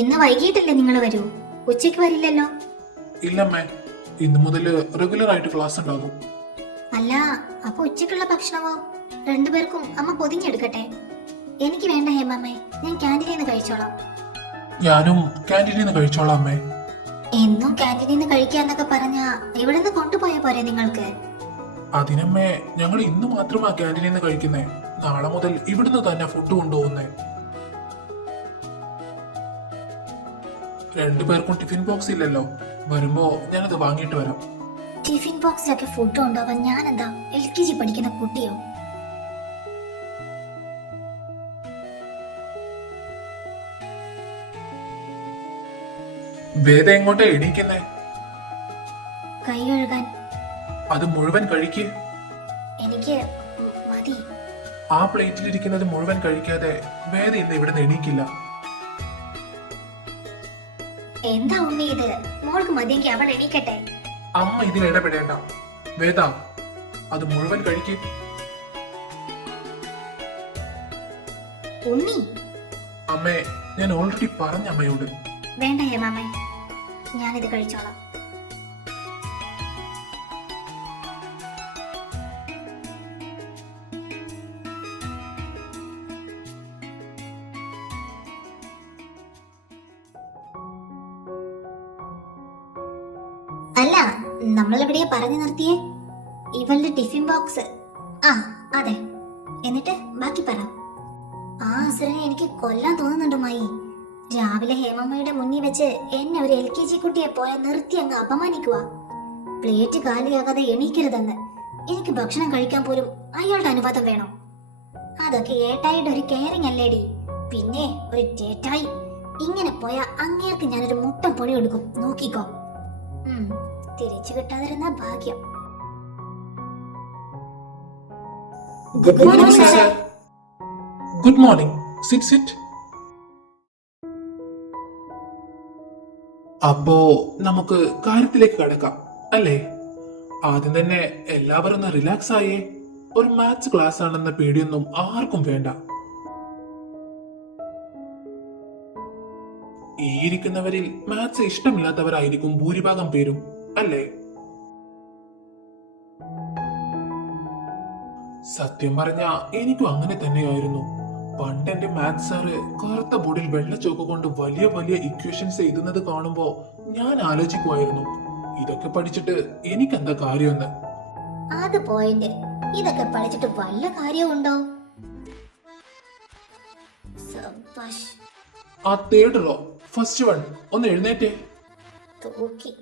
ഇന്ന് വൈകിട്ടല്ലേ നിങ്ങൾ വരൂ? ഉച്ചയ്ക്ക് വരില്ലല്ലോ? ഇല്ലമ്മേ, ഇന്നു മുതൽ റെഗുലർ ആയിട്ട് ക്ലാസ് ഉണ്ടാകും. അല്ല, അപ്പൊ ഉച്ചക്കുള്ള ഭക്ഷണമോ? രണ്ടുപേർക്കും അമ്മ പൊതിഞ്ഞെടുക്കട്ടെ? എനിക്ക് വേണ്ട ഹേമമ്മേ, ഞാൻ ക്യാൻറ്റീനിൽ നിന്ന് കഴിച്ചോളാം. ഞാനും ക്യാൻറ്റീനിൽ നിന്ന് കഴിച്ചോളാം അമ്മേ. എന്നും ക്യാൻറ്റീനിൽ നിന്ന് കഴിക്കാന്നൊക്കെ പറഞ്ഞാ ഇവിടുന്ന് കൊണ്ടുപോയാ പോരെ നിങ്ങൾക്ക്? അതിനമ്മേ, ഞങ്ങൾ ഇന്ന് മാത്രമാ ക്യാൻറ്റീനിൽ നിന്ന് കഴിക്കുന്നേ. നാളെ മുതൽ ഇവിടുന്ന് തന്നെ ഫുഡ് കൊണ്ടുപോകുന്നേ. രണ്ടുപേർക്കും ടിഫിൻ ബോക്സ് ഇല്ലല്ലോ. വരുമ്പോ ഞാനത് വാങ്ങിയിട്ട് വരാം. ടിഫിൻ ബോക്സിലൊക്കെ ഫുഡ് കൊണ്ടുപോകാൻ ഞാൻ എന്താ LKG പഠിക്കുന്ന കുട്ടിയോ? വേദ എങ്ങോട്ടാ എണീക്കുന്നേ? കൈ കഴുകാൻ. അത് മുഴുവൻ കഴിക്ക്. എനിക്ക് മതി. ആ പ്ലേറ്റിലിരിക്കുന്നത് മുഴുവൻ കഴിക്കാതെ വേദ ഇന്ന് ഇവിടുന്ന് എണീക്കില്ല. എന്താ ഉണ്ണി ഇത്? മോൾക്ക് മതിയെങ്കിൽ അവൾ എണീക്കട്ടെ. അമ്മ ഇതിൽ ഇടപെടേണ്ട. വേദ, അത് മുഴുവൻ കഴിക്ക്. ഉണ്ണി. അമ്മേ, ഞാൻ ഓൾറെഡി പറഞ്ഞ അമ്മയോട്. വേണ്ട ഹേമാമ്മേ, ഞാനിത് കഴിച്ചോളാം. അല്ല, നമ്മളെവിടെയാ പറഞ്ഞു നിർത്തിയേ? ഇവളുടെ ടിഫിൻ ബോക്സ്. ആ അതെ, എന്നിട്ട് ബാക്കി പറ. ആ അസുരനെ എനിക്ക് കൊല്ലാൻ തോന്നുന്നുണ്ട് മായി. രാവിലെ ഹേമമ്മയുടെ മുന്നിൽ വെച്ച് എന്നെ ഒരു LKG കുട്ടിയെ പോലെ നിർത്തി അങ്ങ് അപമാനിക്കുക. പ്ലേറ്റ് കാലിയാകാതെ എണീക്കരുതെന്ന്. എനിക്ക് ഭക്ഷണം കഴിക്കാൻ പോലും അയാളുടെ അനുവാദം വേണോ? അതൊക്കെ ഏട്ടായിട്ട് ഒരു കെയറിങ് അല്ലേടി. പിന്നെ ഒരു ചേട്ടായി. ഇങ്ങനെ പോയാ അങ്ങേർക്ക് ഞാനൊരു മുട്ടം പൊടി കൊടുക്കും, നോക്കിക്കോ. തിരിച്ചു കിട്ടാതിരുന്ന ഭാഗ്യം. Good morning sir. Good morning. Sit sit. അപ്പോ നമുക്ക് കാര്യത്തിലേക്ക് കടക്കാം അല്ലേ? ആദ്യം തന്നെ എല്ലാവരും ഒന്ന് റിലാക്സ് ആയേ. ഒരു മാത്സ് ക്ലാസ് ആണെന്ന പേടിയൊന്നും ആർക്കും വേണ്ട. ഈ ഇരിക്കുന്നവരിൽ മാത്സ് ഇഷ്ടമില്ലാത്തവരായിരിക്കും ഭൂരിഭാഗം പേരും, അല്ലേ? സത്യം പറഞ്ഞ എനിക്കും അങ്ങനെ തന്നെയായിരുന്നു. പണ്ട് എന്റെ മാത്സ് സാറ് കറുത്ത ബോർഡിൽ വെള്ള ചോക്ക് കൊണ്ട് വലിയ വലിയ ഇക്വേഷൻസ് എഴുതുന്നത് കാണുമ്പോ ഞാൻ ആലോചിക്കുമായിരുന്നു, ഇതൊക്കെ പഠിച്ചിട്ട് എനിക്കെന്താ കാര്യമെന്ന്. അത് പോയിന്റ്. ഇതൊക്കെ പഠിച്ചിട്ട് വല്ല കാര്യമുണ്ടോ? ആ തേർഡ് റോ, ഫസ്റ്റ് വൺ, ഒന്ന് എഴുന്നേറ്റേ. തൂക്കി.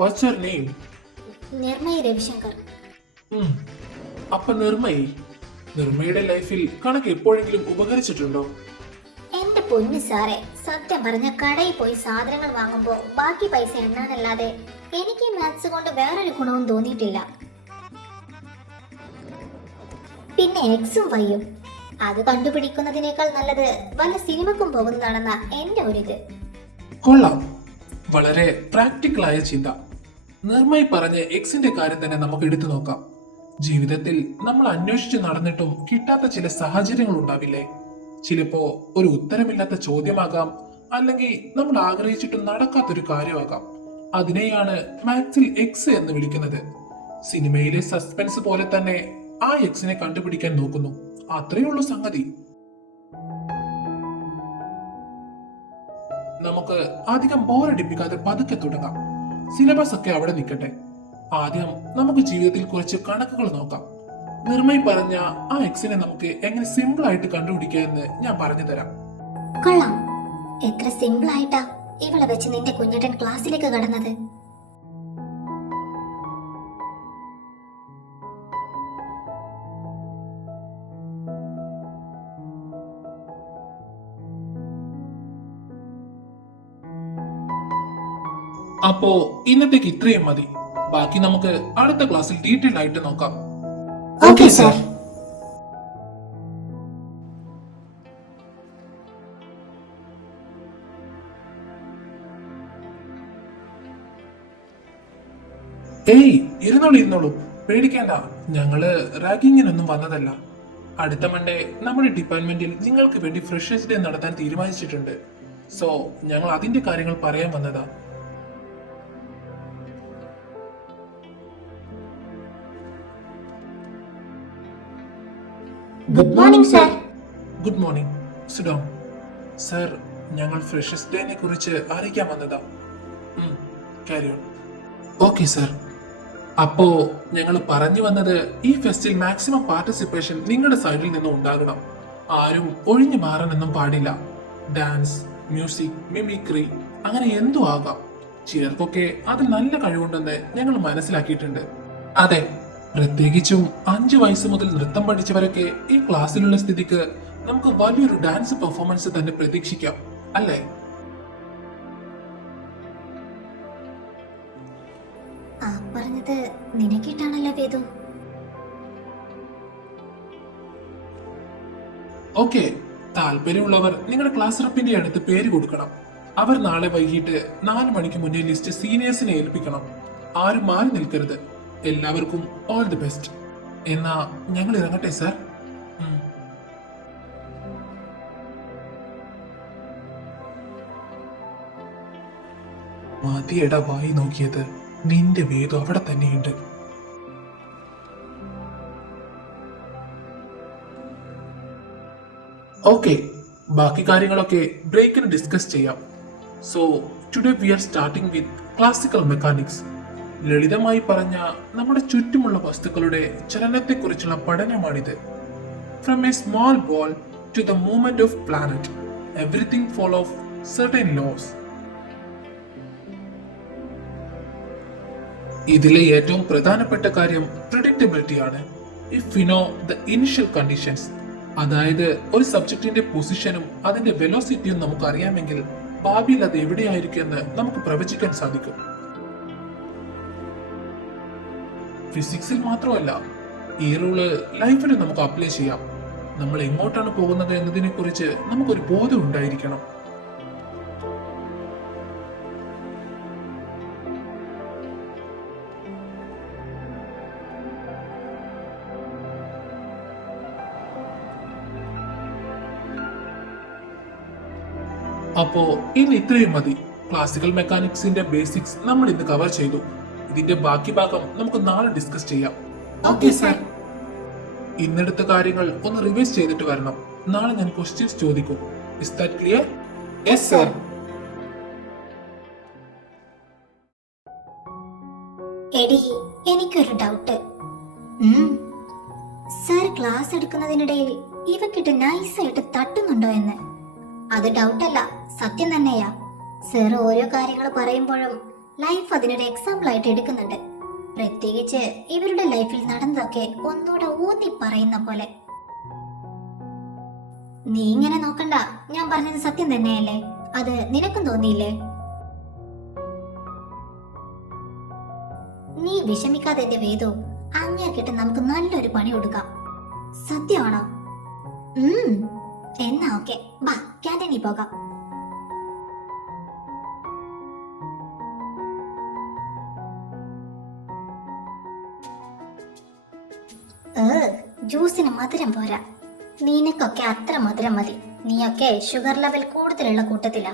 What's your name? Nirmayi Ravishankar. അപ്പൊ നിർമ്മയുടെ ലൈഫിൽ കണക്ക് എപ്പോഴെങ്കിലും ഉപകരിച്ചിട്ടുണ്ടോ? എന്റെ പൊന്നു സാറേ, സത്യം പറഞ്ഞ കടയിൽ പോയി സാധനങ്ങൾ വാങ്ങുമ്പോ ബാക്കി പൈസ എണ്ണാനല്ലാതെ എനിക്ക് മാത്സ് കൊണ്ട് വേറൊരു ഗുണവും തോന്നിയിട്ടില്ല. പിന്നെ എക്സും വൈയും അത് കണ്ടുപിടിക്കുന്നതിനേക്കാൾ നല്ലത് വല്ല സിനിമക്കും പോകുന്നതാണെന്ന എന്റെ ഒരിത്. കൊള്ളാം, വളരെ പ്രാക്ടിക്കലായ ചിന്ത. നിർമ്മയി പറഞ്ഞ എക്സിന്റെ കാര്യം തന്നെ നമുക്ക് എടുത്തു നോക്കാം. ജീവിതത്തിൽ നമ്മൾ അന്വേഷിച്ച് നടന്നിട്ടും കിട്ടാത്ത ചില സാഹചര്യങ്ങൾ ഉണ്ടാവില്ലേ? ചിലപ്പോ ഒരു ഉത്തരമില്ലാത്ത ചോദ്യമാകാം, അല്ലെങ്കിൽ നമ്മൾ ആഗ്രഹിച്ചിട്ടും നടക്കാത്തൊരു കാര്യമാകാം. അതിനെയാണ് മാത്സിൽ എക്സ് എന്ന് വിളിക്കുന്നത്. സിനിമയിലെ സസ്പെൻസ് പോലെ തന്നെ ആ എക്സിനെ കണ്ടുപിടിക്കാൻ നോക്കുന്നു. അത്രയുള്ളൂ സംഗതി. നമുക്ക് അധികം ബോറടിപ്പിക്കാതെ പതുക്കെ തുടങ്ങാം. സിലബസ് ഒക്കെ അവിടെ നിൽക്കട്ടെ. ആദ്യം നമുക്ക് ജീവിതത്തിൽ കുറച്ച് കണക്കുകൾ നോക്കാം. നിർമ്മയി പറഞ്ഞ ആ എക്സിനെ നമുക്ക് എങ്ങനെ സിമ്പിൾ ആയിട്ട് കണ്ടുപിടിക്കാമെന്ന് ഞാൻ പറഞ്ഞു തരാം. കൊള്ളാം. എത്ര സിമ്പിൾ ആയിട്ടാ ഇവളെ വെച്ച് നിന്റെ കുഞ്ഞേട്ടൻ ക്ലാസ്സിലേക്ക് കടന്നത്. അപ്പോ ഇന്നത്തേക്ക് ഇത്രയും മതി. ബാക്കി നമുക്ക് അടുത്ത ക്ലാസ്സിൽ ഡീറ്റെയിൽ ആയിട്ട് നോക്കാം. Okay sir. ഏയ്, ഇരുന്നോളൂ, പേടിക്കേണ്ട. ഞങ്ങള് റാഗിങ്ങിനൊന്നും വന്നതല്ല. അടുത്ത മൺഡേ നമ്മുടെ ഡിപ്പാർട്ട്മെന്റിൽ നിങ്ങൾക്ക് വേണ്ടി ഫ്രഷേഴ്സ് ഡേ നടത്താൻ തീരുമാനിച്ചിട്ടുണ്ട്. സോ ഞങ്ങൾ അതിന്റെ കാര്യങ്ങൾ പറയാൻ വന്നതാ. Good morning sir. Good morning. സുഡോം. സർ, ഞങ്ങൾ ഫ്രഷേഴ്സ് ഡേനെ കുറിച്ച് അറിയിക്കാൻ വന്നതാ. Carry on. Okay sir. അപ്പോ ഞങ്ങൾ പറഞ്ഞു വന്നത് ഈ ഫെസ്റ്റിൽ മാക്സിമം പാർട്ടിസിപ്പേഷൻ നിങ്ങളുടെ സൈഡിൽ നിന്നും ഉണ്ടാകണം. ആരും ഒഴിഞ്ഞു മാറാനൊന്നും പാടില്ല. ഡാൻസ്, മ്യൂസിക്, മിമിക്രി അങ്ങനെ എന്തും ആകാം. ചിലർക്കൊക്കെ അത് നല്ല കഴിവുണ്ടെന്ന് ഞങ്ങൾ മനസ്സിലാക്കിയിട്ടുണ്ട്. അതെ, പ്രത്യേകിച്ചും 5 വയസ്സ് മുതൽ നൃത്തം പഠിച്ചവരൊക്കെ ഈ ക്ലാസ്സിലുള്ള സ്ഥിതിക്ക് നമുക്ക് വലിയൊരു ഡാൻസ് പെർഫോമൻസ് തന്നെ പ്രതീക്ഷിക്കാം, അല്ലേ? ആ പറഞ്ഞത് നിനക്കിട്ടാണല്ലോ വേദു. ഓക്കെ, താല്പര്യമുള്ളവർ നിങ്ങളുടെ ക്ലാസ് റെപ്പിന്റെ അടുത്ത് പേര് കൊടുക്കണം. അവർ നാളെ വൈകിട്ട് 4 മണിക്ക് മുന്നേ ലിസ്റ്റ് സീനിയേഴ്സിനെ ഏൽപ്പിക്കണം. ആരും മാറി നിൽക്കരുത്. എല്ലാവർക്കും ഓൾ ദി ബെസ്റ്റ്. എന്നാ ഞങ്ങൾ ഇറങ്ങട്ടെ സർ. മതിയട വായി നോക്കിയത്. നിന്റെ വേദു അവിടെ തന്നെയുണ്ട്. ഓക്കെ, ബാക്കി കാര്യങ്ങളൊക്കെ ബ്രേക്കിന് ഡിസ്കസ് ചെയ്യാം. So today we are starting with classical mechanics. ലളിതമായി പറഞ്ഞ നമ്മുടെ ചുറ്റുമുള്ള വസ്തുക്കളുടെ ചലനത്തെക്കുറിച്ചുള്ള പഠനമാണിത്. From a small ball to the movement of planet, everything follow certain laws. ഇതിലെ ഏറ്റവും പ്രധാനപ്പെട്ട കാര്യം പ്രെഡിക്റ്റബിലിറ്റി ആണ്. If you know the initial conditions, അതായത് ഒരു സബ്ജക്റ്റിന്റെ പൊസിഷനും അതിന്റെ വെലോസിറ്റിയും നമുക്ക് അറിയാമെങ്കിൽ ഭാവിയിൽ അത് എവിടെയായിരിക്കും എന്ന് നമുക്ക് പ്രവചിക്കാൻ സാധിക്കും. ഫിസിക്സിൽ മാത്രമല്ല, ഈ റൂള് ലൈഫിൽ നമുക്ക് അപ്ലൈ ചെയ്യാം. നമ്മൾ എങ്ങോട്ടാണ് പോകുന്നത് എന്നതിനെ കുറിച്ച് നമുക്കൊരു ബോധം ഉണ്ടായിരിക്കണം. അപ്പോ ഇന്ന് ഇത്രയും മതി. ക്ലാസിക്കൽ മെക്കാനിക്സിന്റെ ബേസിക്സ് നമ്മൾ ഇന്ന് കവർ ചെയ്തു. ഇതിന്റെ ബാക്കി ഭാഗം നമുക്ക് നാളെ ഡിസ്കസ് ചെയ്യാം. Okay sir. ഇന്നെടുത്ത കാര്യങ്ങൾ ഒന്ന് റിവൈസ് ചെയ്തിട്ട് വരണം. നാളെ ഞാൻ ക്വസ്റ്റ്യൻസ് ചോദിക്കും. Is that clear? Yes sir. എടി, എനിക്കൊരു ഡൗട്ട്. സർ ക്ലാസ് എടുക്കുന്നതിനിടയിൽ ഇവക്കിട്ട് നൈസായിട്ട് തട്ടുന്നുണ്ടോ എന്ന്. അത് ഡൗട്ടല്ല, സത്യം തന്നെയാ. സർ ഓരോ കാര്യങ്ങൾ പറയുമ്പോഴും ലൈഫ് അതിനൊരു എക്സാമ്പിൾ ആയിട്ട് എടുക്കുന്നുണ്ട്. പ്രത്യേകിച്ച് ഇവരുടെ ലൈഫിൽ നടന്നതൊക്കെ ഒന്നുകൂടെ ഊന്നി പറയുന്ന പോലെ. നീ ഇങ്ങനെ നോക്കണ്ട, ഞാൻ പറഞ്ഞത് സത്യം തന്നെയല്ലേ? അത് നിനക്കും തോന്നിയില്ലേ? നീ വിഷമിക്കാതെ എന്റെ വേദു, അങ്ങേക്കിട്ട് നമുക്ക് നല്ലൊരു പണി കൊടുക്കാം. സത്യമാണോ? എന്നാ ഓക്കെ, ബാ ക്യാൻറ്റീനിൽ പോകാം. ജ്യൂസിന് മധുരം പോരാ. നിനക്കൊക്കെ അത്ര മധുരം മതി. നീയൊക്കെ ഷുഗർ ലെവൽ കൂടുതലുള്ള കൂട്ടത്തിലാ.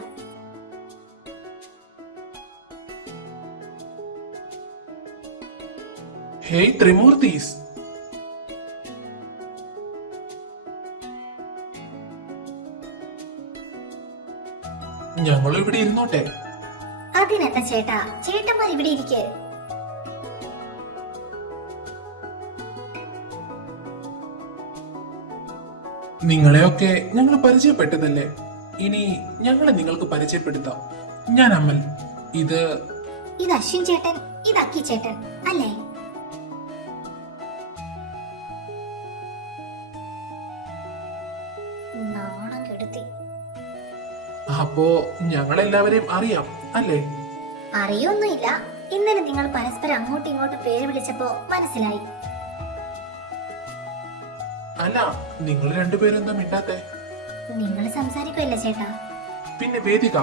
ഹേയ് ത്രിമൂർത്തീസ്, ഞങ്ങൾ ഇവിടെ ഇരുന്നോട്ടെ. അതിനെന്താ ചേട്ടാ, ചേട്ടന്മാർ ഇവിടെ ഇരിക്കേ. നിങ്ങളെയൊക്കെ ഞങ്ങൾ പരിചയപ്പെട്ടതല്ലേ, ഇനി ഞങ്ങളെ നിങ്ങൾക്ക് പരിചയപ്പെടുത്താം. ഞാൻ അമൽ. ഇത് അശ്വിൻ ചേട്ടൻ, ഇത് അക്കി ചേട്ടൻ അല്ലേ? നാണം കെടുത്തി. അപ്പോ ഞങ്ങളെല്ലാവരെയും അറിയാം അല്ലേ? അറിയൊന്നുമില്ല, ഇന്നലെ നിങ്ങൾ പരസ്പരം അങ്ങോട്ടും ഇങ്ങോട്ടും പേര് വിളിച്ചപ്പോ മനസ്സിലായി. അല്ല, നിങ്ങൾ രണ്ടുപേരെന്താ മിണ്ടാത്തെ? നിങ്ങൾ സംസാരിക്കുമല്ലേ ചേട്ടാ? പിന്നെ വേദിക,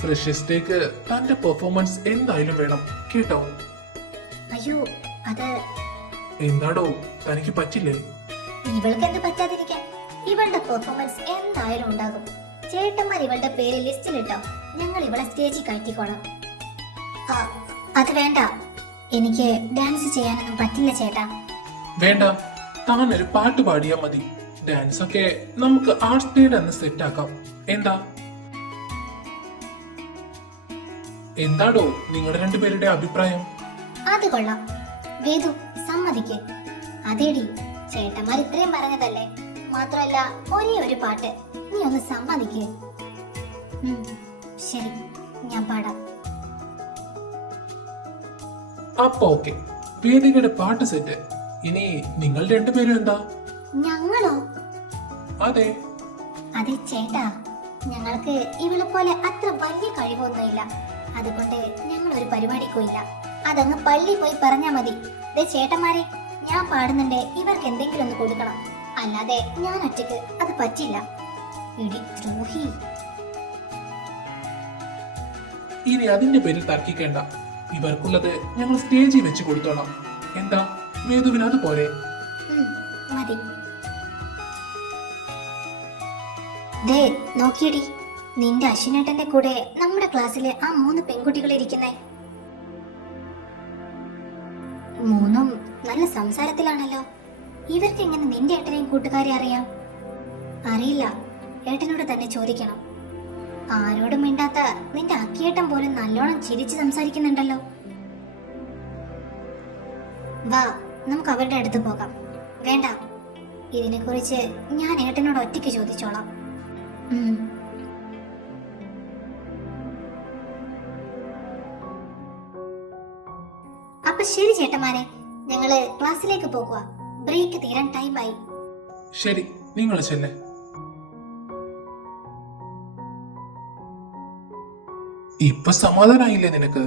ഫ്രഷേഴ്സ് ഡേക്ക് തന്റെ പെർഫോമൻസ് എന്തായാലും വേണം കേട്ടോ. അയ്യോ, അത് എന്താടോ, തനിക്ക് പറ്റില്ലേ? ഇവൾക്ക് എന്ത് പറ്റാതിരിക്കാൻ? ഇവളുടെ പെർഫോമൻസ് എന്തായാലും ഉണ്ടാകും. ചേട്ടന്മാർ ഇവളുടെ പേര് ലിസ്റ്റിലിട്ടോ, ഞങ്ങൾ ഇവളെ സ്റ്റേജിൽ കയറ്റിക്കോളാം. ആ, അത് വേണ്ട, എനിക്ക് ഡാൻസ് ചെയ്യാനൊന്നും പറ്റില്ല ചേട്ടാ. വേണ്ട, താനൊരു പാട്ട് പാടിയാ മതി. ഡാൻസ് ഒക്കെ നമുക്ക് ആർട്സ് ഡേയുടെ അന്ന് സെറ്റ് ആക്കാം. എന്താ എന്താടോ നിങ്ങളുടെ രണ്ടുപേരുടെ അഭിപ്രായം? അത് കൊള്ളാം. വേദു സമ്മതിക്ക്. അതേടി, ചേട്ടന്മാർ ഇത്രയും പറഞ്ഞതല്ലേ, മാത്രല്ല ഒരേ ഒരു പാട്ട്, നീ ഒന്ന് സമ്മതിക്ക്. ശരി, ഞാൻ പാടാം. അപ്പൊ ഓക്കെ, വേദികയുടെ പാട്ട് സെറ്റ്. ഇനി നിങ്ങൾ രണ്ടുപേരും എന്താ? ഞങ്ങളോ? അതെ. അതെ ചേട്ടാ, ഞങ്ങൾക്ക് ഇവളെ പോലെ അത്ര വലിയ കഴിവൊന്നുമില്ല. അതുകൊണ്ട് ഞങ്ങൾ ഒരു പരിപാടിക്കുമില്ല. അതങ്ങ് പള്ളി പോയി പറഞ്ഞാ മതി. ദേ ചേട്ടന്മാരെ, ഞാൻ പാടുന്നുണ്ട്, ഇവർക്ക് എന്തെങ്കിലും ഒന്ന് കൊടുക്കണം. അല്ലാതെ ഞാൻ ഒറ്റക്ക് അത് പറ്റില്ല. എടി ദ്രോഹി. ഇനി അതിന്റെ പേരിൽ തർക്കിക്കേണ്ട. ഇവർക്കുള്ളത് ഞങ്ങൾ സ്റ്റേജിൽ വെച്ച് കൊടുത്തോളാം. എന്താ വേദുവിന് അത് പോരെ? മതി. ദേ നോക്കിയടി, നിന്റെ അശ്വിനേട്ടന്റെ കൂടെ നമ്മുടെ ക്ലാസ്സിലെ ആ 3 പെൺകുട്ടികൾ ഇരിക്കുന്നേ. 3 നല്ല സംസാരത്തിലാണല്ലോ. ഇവർക്ക് എങ്ങനെ നിന്റെ ഏട്ടനെയും കൂട്ടുകാരെ അറിയാം? അറിയില്ല, ഏട്ടനോട് തന്നെ ചോദിക്കണം. ആരോടും മിണ്ടാത്ത നിന്റെ അക്കിയേട്ടൻ പോലും നല്ലോണം ചിരിച്ച് സംസാരിക്കുന്നുണ്ടല്ലോ. വാ, നമുക്ക് അവരുടെ അടുത്ത് പോകാം. വേണ്ട, ഇതിനെ കുറിച്ച് ഞാൻ ഏട്ടനോട് ഒറ്റയ്ക്ക് ചോദിച്ചോളാം. അപ്പൊ ശരി ചേട്ടന്മാരെ, ഞങ്ങള് ക്ലാസ്സിലേക്ക് പോകുക. ബ്രേക്ക് തീരാൻ ടൈമായി. ശരി, നിങ്ങൾ ചെല്ലേ. ഇപ്പൊ സമാധാനായില്ലേ നിനക്ക്?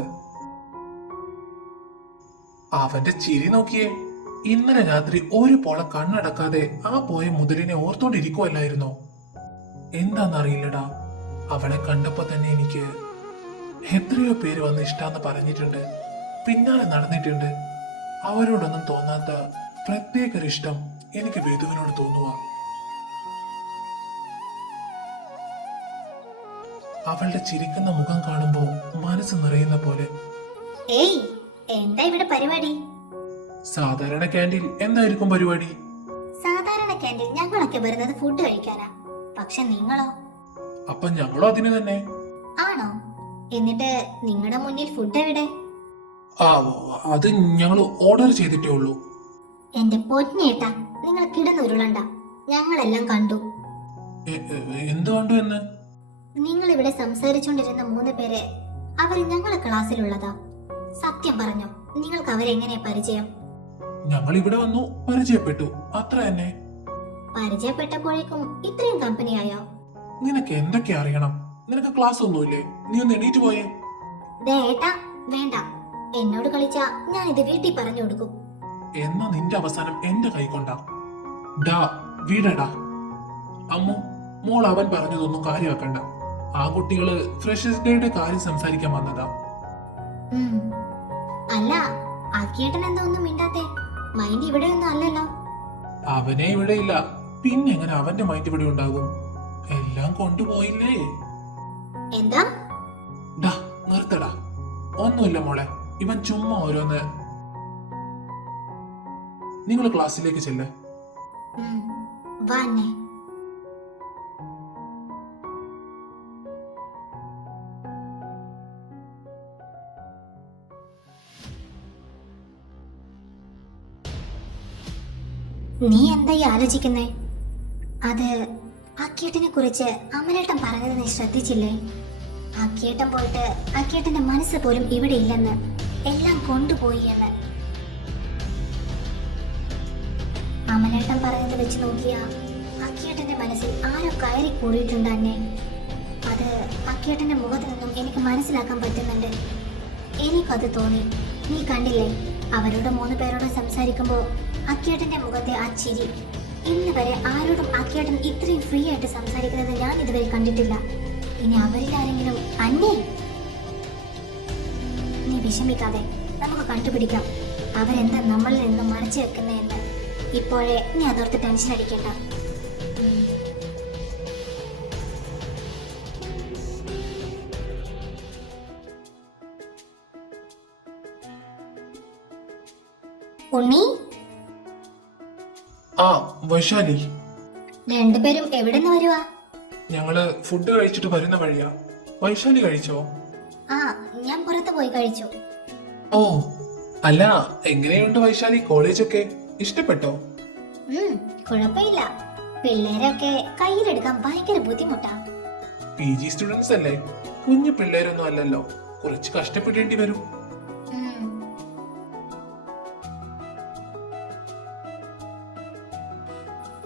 അവന്റെ ചിരി നോക്കിയേ. ഇന്നലെ രാത്രി ഒരു പോള കണ്ണടക്കാതെ ആ പോയ മുതലിനെ ഓർത്തോണ്ടിരിക്കുവല്ലായിരുന്നോ? എന്താന്നറിയില്ലടാ, അവളെ കണ്ടപ്പോ തന്നെ എനിക്ക് എത്രയോ പേര് വന്ന് ഇഷ്ടാന്ന് പറഞ്ഞിട്ടുണ്ട്, പിന്നാലെ നടന്നിട്ടുണ്ട്. അവരോടൊന്നും തോന്നാത്ത പ്രത്യേക ഒരു ഇഷ്ടം എനിക്ക് വേദുവിനോട് തോന്നുക. അവളുടെ ചിരിക്കുന്ന മുഖം കാണുമ്പോ മനസ്സ് നിറയുന്ന പോലെ. ഏയ്, എന്താ ഇവിടെ പരിപാടി? സാധാരണ ക്യാൻറ്റീൻ എന്തായിരിക്കും പരിപാടി? സാധാരണ ക്യാൻറ്റീൻ ഞങ്ങളൊക്കെ വരുന്നത് ഫുഡ് കഴിക്കാനാ. പക്ഷെ നിങ്ങളോ? അപ്പൊ ഞങ്ങളോ അതിന് തന്നെ. ആണോ? എന്നിട്ട് നിങ്ങളുടെ മുന്നിൽ ഫുഡ് എവിടെ? ആ, അത് ഞങ്ങൾ ഓർഡർ ചെയ്തിട്ടേ ഉള്ളൂ. എന്റെ പൊന്നേട്ടാ, നിങ്ങൾ കിടന്നുരുളണ്ട, ഞങ്ങളെല്ലാം കണ്ടു. എന്ത് കണ്ടു എന്ന്? നിങ്ങൾ ഇവിടെ സംസാരിച്ചുകൊണ്ടിരുന്ന 3 പേര്, അവർ ഞങ്ങളെ ക്ലാസ്സിലുള്ളതാ. സത്യം പറഞ്ഞോ, നിങ്ങൾക്ക് അവരെങ്ങനെ പരിചയം? ഞങ്ങൾ ഇവിടെ വന്നു, പരിചയപ്പെട്ടു, അത്ര തന്നെ. പരിചയപ്പെട്ടപ്പോഴേക്കും ഇത്രയും കമ്പനിയായോ? നിനക്ക് എന്തൊക്കെ അറിയണം? നിനക്ക് ക്ലാസ് ഒന്നുമില്ലേ? നീ ഒന്ന് എണീറ്റ് പോയേ. ഏട്ടാ വേണ്ട, എന്നോട് കളിച്ചാ ഞാൻ ഇത് വീട്ടിൽ പറഞ്ഞു കൊടുക്കും. എന്നാ നിന്റെ അവസാനം എന്റെ കൈ കൊണ്ടാ. ഡാ വീടടാ. അമ്മു, മോൾ അവൻ പറഞ്ഞതൊന്നും കാര്യമാക്കണ്ട. ആ കുട്ടികള് ഫ്രഷേഴ്സ് ഡേയുടെ കാര്യം സംസാരിക്കാൻ വന്നതാ. അല്ല, ആക്കിയേട്ടൻ എന്താ ഒന്നും മിണ്ടാത്തെ? മൈൻഡ് ഇവിടെ ഒന്നും അല്ലല്ലോ. അവനെ ഇവിടെ ഇല്ല, പിന്നെ എങ്ങനെ അവന്റെ മൈൻഡ് ഇവിടെ ഉണ്ടാകും? എല്ലാം കൊണ്ടുപോയില്ലേ. എന്താ? ഡാ നിർത്തടാ. ഒന്നുമില്ല മോളെ, ഇവൻ ചുമ്മാ ഓരോന്ന്. നിങ്ങൾ ക്ലാസ്സിലേക്ക് ചെല്ലേ. വാ അന്നേ. നീ എന്തായി ആലോചിക്കുന്നേ? അത് അക്കിയേട്ടനെ കുറിച്ച് അമലേട്ടൻ പറഞ്ഞത് നീ ശ്രദ്ധിച്ചില്ലേ? അക്കിയേട്ടൻ പോയിട്ട് അക്കിയേട്ടന്റെ മനസ്സ് പോലും ഇവിടെ ഇല്ലെന്ന്, എല്ലാം കൊണ്ടുപോയി എന്ന്. അമലേട്ടൻ പറഞ്ഞത് വെച്ച് നോക്കിയാ അക്കിയേട്ടന്റെ മനസ്സിൽ ആരോ കയറി കൂടിയിട്ടുണ്ട് അന്നെ. അത് അക്കിയേട്ടന്റെ മുഖത്ത് നിന്നും എനിക്ക് മനസ്സിലാക്കാൻ പറ്റുന്നുണ്ട്. എനിക്കത് തോന്നി. നീ കണ്ടില്ലേ, അവരോട് 3 പേരോട് സംസാരിക്കുമ്പോ അക്കിയേട്ടന്റെ മുഖത്തെ ആ ചിരി. ഇന്ന് വരെ ആരോടും അക്കിയേട്ടൻ ഇത്രയും ഫ്രീ ആയിട്ട് സംസാരിക്കുന്നത് ഞാൻ ഇതുവരെ കണ്ടിട്ടില്ല. ഇനി അവരിൽ ആരെങ്കിലും അന്നേ? നീ വിഷമിക്കാതെ, നമുക്ക് കണ്ടുപിടിക്കാം അവരെന്താ നമ്മളിൽ നിന്ന് മറച്ചു വെക്കുന്നതെന്ന്. ഇപ്പോഴേ നീ അതോർത്ത് ടെൻഷൻ അടിക്കണ്ട. ഉണ്ണി, ആ വൈശാലി, രണ്ടുപേരും എവിടെ നിന്ന് വരുവാ? ഞങ്ങള് ഫുഡ് കഴിച്ചിട്ട് വരുന്ന വഴിയാ. വൈശാലി കഴിച്ചോ? ആ, ഞാൻ പുറത്ത് പോയി കഴിച്ചു. ഓ, അല്ല, എങ്ങനെയുണ്ട് വൈശാലി കോളേജൊക്കെ? ഇഷ്ടപ്പെട്ടോ? കുഴപ്പമില്ല. പിള്ളേരൊക്കെ കയ്യിലെടുക്കാൻ ഭയങ്കര ബുദ്ധിമുട്ടാ. PG സ്റ്റുഡൻസ് അല്ലേ, കുഞ്ഞു പിള്ളേരൊന്നും അല്ലല്ലോ, കുറച്ച് കഷ്ടപ്പെടേണ്ടി വരും. ഉം.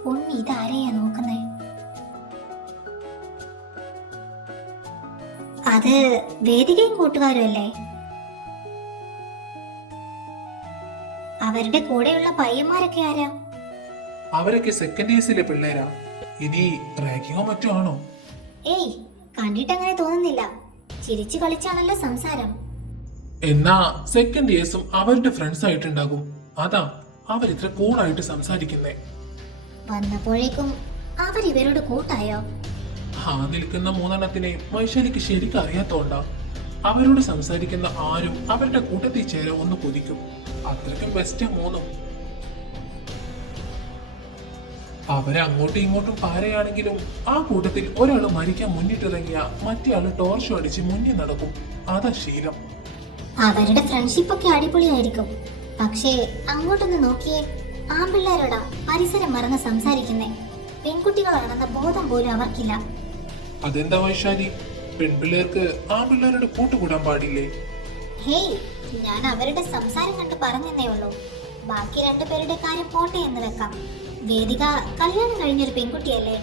ഉണ്ണി ഇതാരെയാ നോക്കുന്നേ? അത് വേദികയും കൂട്ടുകാരും അല്ലേ? അവരുടെ കൂടെയുള്ള പയ്യന്മാരൊക്കെ ആരാ? അവരൊക്കെ സെക്കൻഡ് ഇയേഴ്സിലെ പിള്ളേരാ. ഇനി റാങ്കിങ്ങോ മറ്റോ ആണോ? ഏയ്, കണ്ടിട്ടങ്ങനെ തോന്നുന്നില്ല. ചിരിച്ചു കളിച്ചാണല്ലോ സംസാരം. എന്നാ സെക്കൻഡ് ഇയേഴ്സും അവരുടെ ഫ്രണ്ട്സ് ആയിട്ടുണ്ടാകും. അതാ അവരിത്ര കൂളായിട്ട് സംസാരിക്കുന്നേ. വന്നപ്പോഴേക്കും അവരിവരോട് കൂട്ടായോ? ആ നിൽക്കുന്ന മൂന്നെണ്ണത്തിനെ വൈശാലിക്ക് ശരിക്കും അറിയാത്തോണ്ടാ. അവരോട് സംസാരിക്കുന്ന ആരും അവരുടെ കൂട്ടത്തിൽ ചേരാൻ ഒന്ന് കൊതിക്കും. അത്രയ്ക്കും ബെസ്റ്റ് മൂന്നും. അവരെ അങ്ങോട്ടും ഇങ്ങോട്ടും പാരയാണെങ്കിലും ആ കൂട്ടത്തിൽ ഒരാൾ മരിക്കാൻ മുന്നിട്ടിറങ്ങിയ മറ്റേ ആള് ടോർച്ചും അടിച്ച് മുന്നിൽ നടക്കും. അതാ ശീലം. അവരുടെ ഫ്രണ്ട്ഷിപ്പ് ഒക്കെ അടിപൊളിയായിരിക്കും. പക്ഷേ അങ്ങോട്ടൊന്ന് നോക്കിയേ, ആൺപിള്ളേരോടാ പരിസരം മറന്ന് സംസാരിക്കുന്നേ. പെൺകുട്ടികളാണെന്ന ബോധം പോലും അവർക്കില്ല. അതെന്താ വൈശാലി, പെൺപിള്ളേർക്ക് ആൺപിള്ളേരോട് കൂട്ടുകൂടാൻ പാടില്ലേ? ഹേയ്, ഞാൻ അവരുടെ സംസാരം കണ്ട് പറഞ്ഞെന്നേ ഉള്ളൂ. ബാക്കി രണ്ടുപേരുടെ കാര്യം പോട്ടെ എന്ന് വെക്കാം. വേദിക കല്യാണം കഴിഞ്ഞൊരു പെൺകുട്ടിയല്ലേ,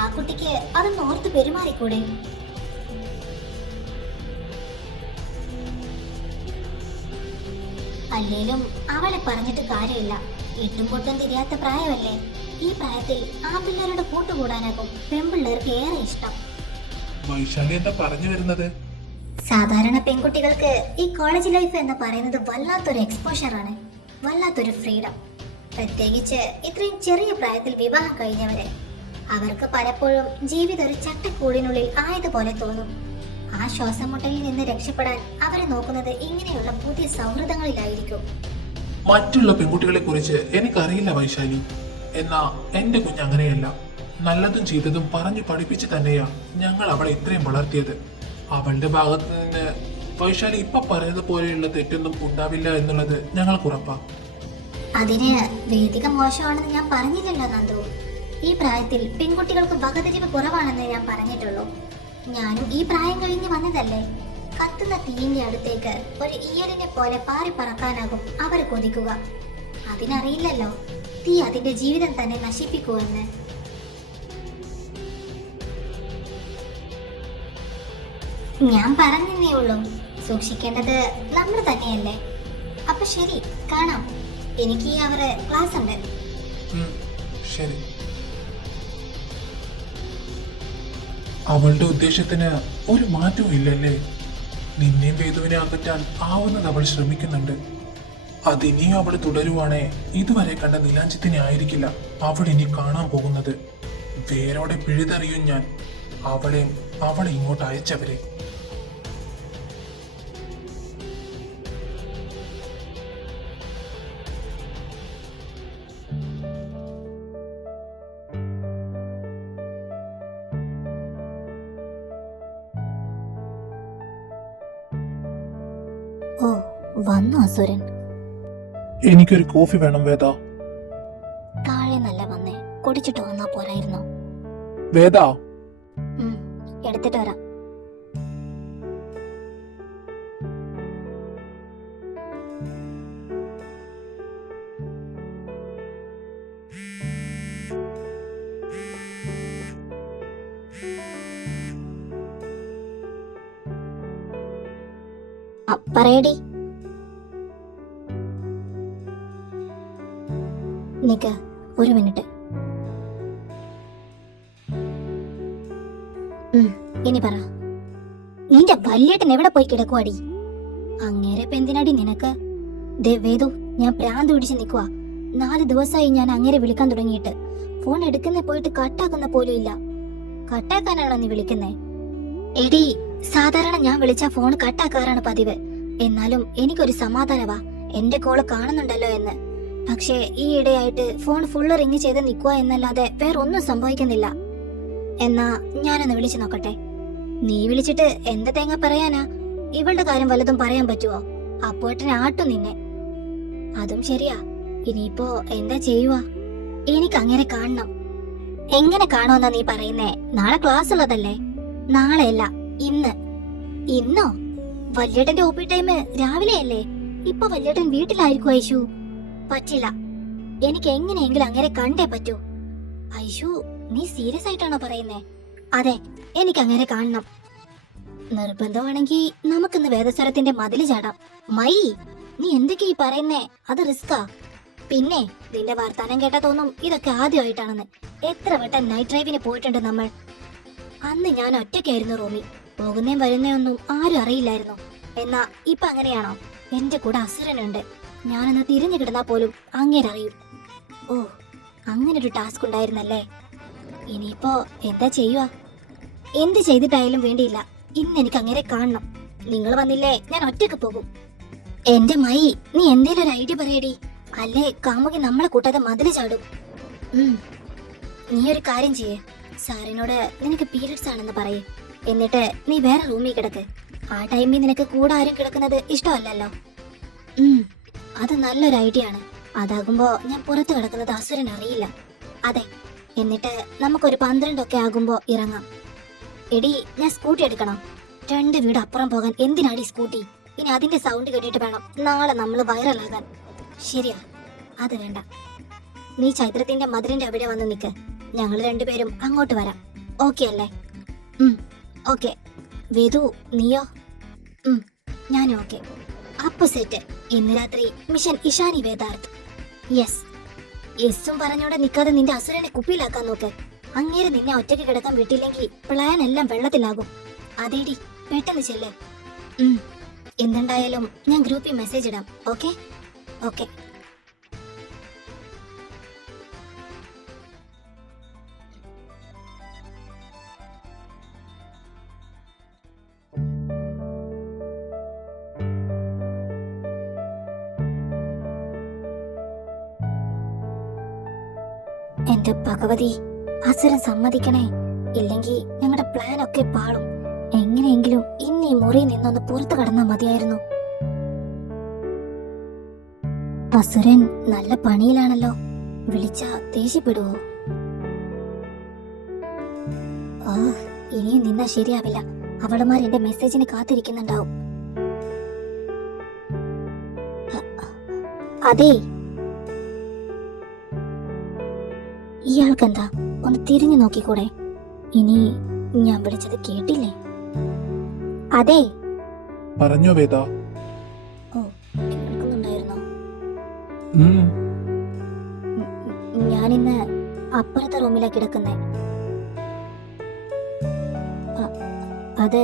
ആ കുട്ടിക്ക് അതൊന്ന് ഓർത്ത് പെരുമാറിക്കൂടെ? അല്ലേലും അവളെ പറഞ്ഞിട്ട് കാര്യമില്ല. ഇട്ടും പൊട്ടും തിരിയാത്ത പ്രായമല്ലേ. ഈ പ്രായത്തിൽ ആൺപിള്ളേരുടെ കൂട്ടുകൂടാനാകും പെൺപിള്ളേർക്ക് ഏറെ ഇഷ്ടം. വൈശാലി എന്താ പറഞ്ഞു വരുന്നത്? സാധാരണ പെൺകുട്ടികൾക്ക് ഈ കോളേജ് ലൈഫ് എന്ന് പറയുന്നത് വല്ലാത്തൊരു എക്സ്പോഷറാണ്, വല്ലാത്തൊരു ഫ്രീഡം. പ്രത്യേകിച്ച് ഇത്രയും ചെറിയ പ്രായത്തിൽ വിവാഹം കഴിഞ്ഞവരെ. അവർക്ക് പലപ്പോഴും ജീവിതം ഒരു ചട്ടക്കൂടിനുള്ളിൽ ആയതുപോലെ തോന്നും. ആ ശ്വാസം മുട്ടലിൽ നിന്ന് രക്ഷപ്പെടാൻ അവരെ നോക്കുന്നത് ഇങ്ങനെയുള്ള പുതിയ സൗഹൃദങ്ങളിലായിരിക്കും. മറ്റുള്ള പെൺകുട്ടികളെ കുറിച്ച് എനിക്കറിയില്ല വൈശാലി. എന്നാ എന്റെ കുഞ്ഞ് അങ്ങനെയല്ല. നല്ലതും ചെയ്തതും പറഞ്ഞു പഠിപ്പിച്ച് തന്നെയാ ഞങ്ങൾ അവളെ ഇത്രയും വളർത്തിയത്. അവളുടെ ഭാഗത്ത് നിന്ന് വൈശാലി ഇപ്പൊ പറയുന്നത് പോലെയുള്ള തെറ്റൊന്നും ഉണ്ടാവില്ല എന്നുള്ളത് ഞങ്ങൾക്ക് ഉറപ്പാ. അതിന് വേദിക മോശമാണെന്ന് ഞാൻ പറഞ്ഞില്ലല്ലോ നന്ദു. ഈ പ്രായത്തിൽ പെൺകുട്ടികൾക്ക് വകതിരിവ് കുറവാണെന്ന് ഞാൻ പറഞ്ഞിട്ടുള്ളൂ. ഞാനും ഈ പ്രായം കഴിഞ്ഞ് വന്നതല്ലേ. കത്തുന്ന തീയിന്റെ അടുത്തേക്ക് ഒരു ഈയലിനെ പോലെ പാറി പറക്കാനാകും അവർ കൊതിക്കുക. അതിനറിയില്ലല്ലോ തീ അതിന്റെ ജീവിതം തന്നെ നശിപ്പിക്കുമെന്ന്. ഞാൻ പറഞ്ഞേ ഉള്ളൂ, സൂക്ഷിക്കേണ്ടത് നമ്മൾ തന്നെയല്ലേ. അപ്പൊ ശരി, കാണാം. എനിക്ക് ഈ അവര് ക്ലാസ് ഉണ്ട്. ശരി. അവളുടെ ഉദ്ദേശത്തിന് ഒരു മാറ്റവും ഇല്ലല്ലേ? നിന്നെയും വേദുവിനെ അകറ്റാൻ ആവുന്നത് അവൾ ശ്രമിക്കുന്നുണ്ട്. അതിനിയും അവൾ തുടരുവാണേ ഇതുവരെ കണ്ട നീലാഞ്ചിത്തിനെ ആയിരിക്കില്ല അവൾ ഇനി കാണാൻ പോകുന്നത്. വേരോടെ പിഴുതറിയും ഞാൻ അവളെ ഇങ്ങോട്ട് അയച്ചവരെ. ഓ, വന്നു അസുരൻ. എനിക്കൊരു കോഫി വേണം വേദ. താഴെ നല്ല വന്നേ, കുടിച്ചിട്ട് വന്നാ പോരായിരുന്നോ? വേദ, എടുത്തിട്ട് വരാം. പറയടി. നിക്ക് ഒരു മിനിറ്റ്. ഇനി പറ, നിന്റെ വല്യേട്ടൻ എവിടെ പോയി കിടക്കുവാടി? അങ്ങേരെ എന്തിനാടി നിനക്ക്? ദേ വേദു, ഞാൻ പ്രാന്ത് പിടിച്ച് നിൽക്കുവാ. 4 ദിവസമായി ഞാൻ അങ്ങേരെ വിളിക്കാൻ തുടങ്ങിയിട്ട്. ഫോൺ എടുക്കുന്നേ പോയിട്ട് കട്ടാക്കുന്ന പോലും ഇല്ല. കട്ടാക്കാനാണോ നീ വിളിക്കുന്നേ? എടി, സാധാരണ ഞാൻ വിളിച്ച ഫോൺ കട്ടാക്കാറാണ് പതിവ്. എന്നാലും എനിക്കൊരു സമാധാനവാ, എന്റെ കോള് കാണുന്നുണ്ടല്ലോ എന്ന്. പക്ഷേ ഈ ഇടയായിട്ട് ഫോൺ ഫുള്ള് റിങ് ചെയ്ത് നിൽക്കുക എന്നല്ലാതെ വേറെ ഒന്നും സംഭവിക്കുന്നില്ല. എന്നാ ഞാനൊന്ന് വിളിച്ചു നോക്കട്ടെ. നീ വിളിച്ചിട്ട് എന്ത് തേങ്ങ പറയാനാ? ഇവളുടെ കാര്യം വല്ലതും പറയാൻ പറ്റുവോ? അപ്പോട്ടനെ ആട്ടും നിന്നെ. അതും ശരിയാ. ഇനിയിപ്പോ എന്താ ചെയ്യുക? എനിക്ക് അങ്ങനെ കാണണം. എങ്ങനെ കാണുമെന്നാ നീ പറയുന്നേ? നാളെ ക്ലാസ് ഉള്ളതല്ലേ? നാളെയല്ല, ഇന്ന്. ഇന്നോ? വല്യേട്ടന്റെ ഒ പി ടൈം രാവിലെ അല്ലേ? ഇപ്പൊ വല്യേട്ടൻ വീട്ടിലായിരിക്കും ഐഷു. പറ്റില്ല. എനിക്ക് എങ്ങനെയെങ്കിലും അങ്ങനെ കണ്ടേ പറ്റൂ. ഐഷു, നീ സീരിയസ് ആയിട്ടാണോ പറയുന്നേ? അതെ, എനിക്ക് അങ്ങനെ കാണണം. നിർബന്ധമാണെങ്കിൽ നമുക്കിന്ന് വേദസ്വരത്തിന്റെ മതില് ചാടാം. മൈ, നീ എന്തൊക്കെയാ ഈ പറയുന്നേ? അത് റിസ്കാ. പിന്നെ നിന്റെ വർത്താനം കേട്ടാ തോന്നും ഇതൊക്കെ ആദ്യമായിട്ടാണെന്ന്. എത്ര വട്ടം നൈറ്റ് ഡ്രൈവിന് പോയിട്ടുണ്ട് നമ്മൾ. അന്ന് ഞാൻ ഒറ്റയ്ക്കായിരുന്നു റൂമിൽ. പോകുന്നേം വരുന്നേ ഒന്നും ആരും അറിയില്ലായിരുന്നു. എന്നാ ഇപ്പൊ അങ്ങനെയാണോ? എന്റെ കൂടെ അസുരനുണ്ട്. ഞാനൊന്ന് തിരിഞ്ഞു കിടന്നാ പോലും അങ്ങേരറിയും. ഓ, അങ്ങനെ ഒരു ടാസ്ക് ഉണ്ടായിരുന്നല്ലേ. ഇനിയിപ്പോ എന്താ ചെയ്യുക? എന്ത് ചെയ്തിട്ടായാലും വേണ്ടിയില്ല, ഇന്ന് എനിക്ക് അങ്ങനെ കാണണം. നിങ്ങൾ വന്നില്ലേ ഞാൻ ഒറ്റയ്ക്ക് പോകും. എന്റെ മൈ, നീ എന്തേലും ഒരു ഐഡിയ പറയടി. അല്ലേ കാമുകി നമ്മളെ കൂട്ടാതെ മതില് ചാടും. നീ ഒരു കാര്യം ചെയ്യേ. സാറിനോട് നിനക്ക് പീരിയഡ്സ് ആണെന്ന് പറയേ. എന്നിട്ട് നീ വേറെ റൂമിൽ കിടക്ക്. ആ ടൈമിൽ നിനക്ക് കൂടെ ആരും കിടക്കുന്നത് ഇഷ്ടമല്ലല്ലോ. അത് നല്ലൊരു ഐഡിയ ആണ്. അതാകുമ്പോ ഞാൻ പുറത്ത് കിടക്കുന്നത് അസുരൻ അറിയില്ല. അതെ, എന്നിട്ട് നമുക്കൊരു 12 ഒക്കെ ആകുമ്പോ ഇറങ്ങാം. എടി, ഞാൻ സ്കൂട്ടി എടുക്കണം. 2 വീട് അപ്പുറം പോകാൻ എന്തിനാടി സ്കൂട്ടി? ഇനി അതിന്റെ സൗണ്ട് കേട്ടിട്ട് വേണം നാളെ നമ്മൾ വൈറലാകാൻ. ശരിയാ, അത് വേണ്ട. നീ ചൈത്രത്തിന്റെ മധുരന്റെ അവിടെ വന്ന് നിൽക്ക്. ഞങ്ങൾ രണ്ടുപേരും അങ്ങോട്ട് വരാം. ഓക്കെ അല്ലേ? ഓക്കെ. വേദു, നീയോ? ഞാനും ഓക്കെ. അപ്പൊ സെറ്റ്. ഇന്ന് രാത്രി മിഷൻ ഇഷാനി വേദാർത്ഥ്. യെസ്. യെസ്സും പറഞ്ഞോടെ നിൽക്കാതെ നിന്റെ അസുരനെ കുപ്പിയിലാക്കാൻ നോക്ക്. അങ്ങേരെ നിന്നെ ഒറ്റയ്ക്ക് കിടക്കാൻ വിട്ടില്ലെങ്കിൽ പ്ലാൻ എല്ലാം വെള്ളത്തിലാകും. അതേടി, പെട്ടെന്ന് ചെല്ലേ. എന്തുണ്ടായാലും ഞാൻ ഗ്രൂപ്പിൽ മെസ്സേജ് ഇടാം. ഓക്കെ? ഓക്കെ. എന്റെ ഭഗവതി, അസുരൻ സമ്മതിക്കണേ. ഇല്ലെങ്കിൽ ഞങ്ങളുടെ പ്ലാൻ ഒക്കെ പാളും. എങ്ങനെയെങ്കിലും ഇന്ന് ഈ മുറിയിൽ നിന്നൊന്ന് പുറത്തു കടന്നാ മതിയായിരുന്നു. അസുരൻ നല്ല പണിയിലാണല്ലോ. വിളിച്ച ദേഷ്യപ്പെടുവോ? ഇനിയും നിന്നാ ശരിയാവില്ല. അവളുമാർ എന്റെ മെസ്സേജിന് കാത്തിരിക്കുന്നുണ്ടാവും. അതേ, ഇയാൾക്കെന്താ? ഒന്ന് തിരിഞ്ഞു നോക്കിക്കൂടെ? ഇനി ഞാൻ വിളിച്ചത് കേട്ടില്ലേ? അതെ. പറഞ്ഞോ വേദ. ഓ, കേൾക്കുന്നുണ്ടായിരുന്നോ? ഞാനിന്ന് അപ്പുറത്തെ റൂമിലാ കിടക്കുന്നേ. അത്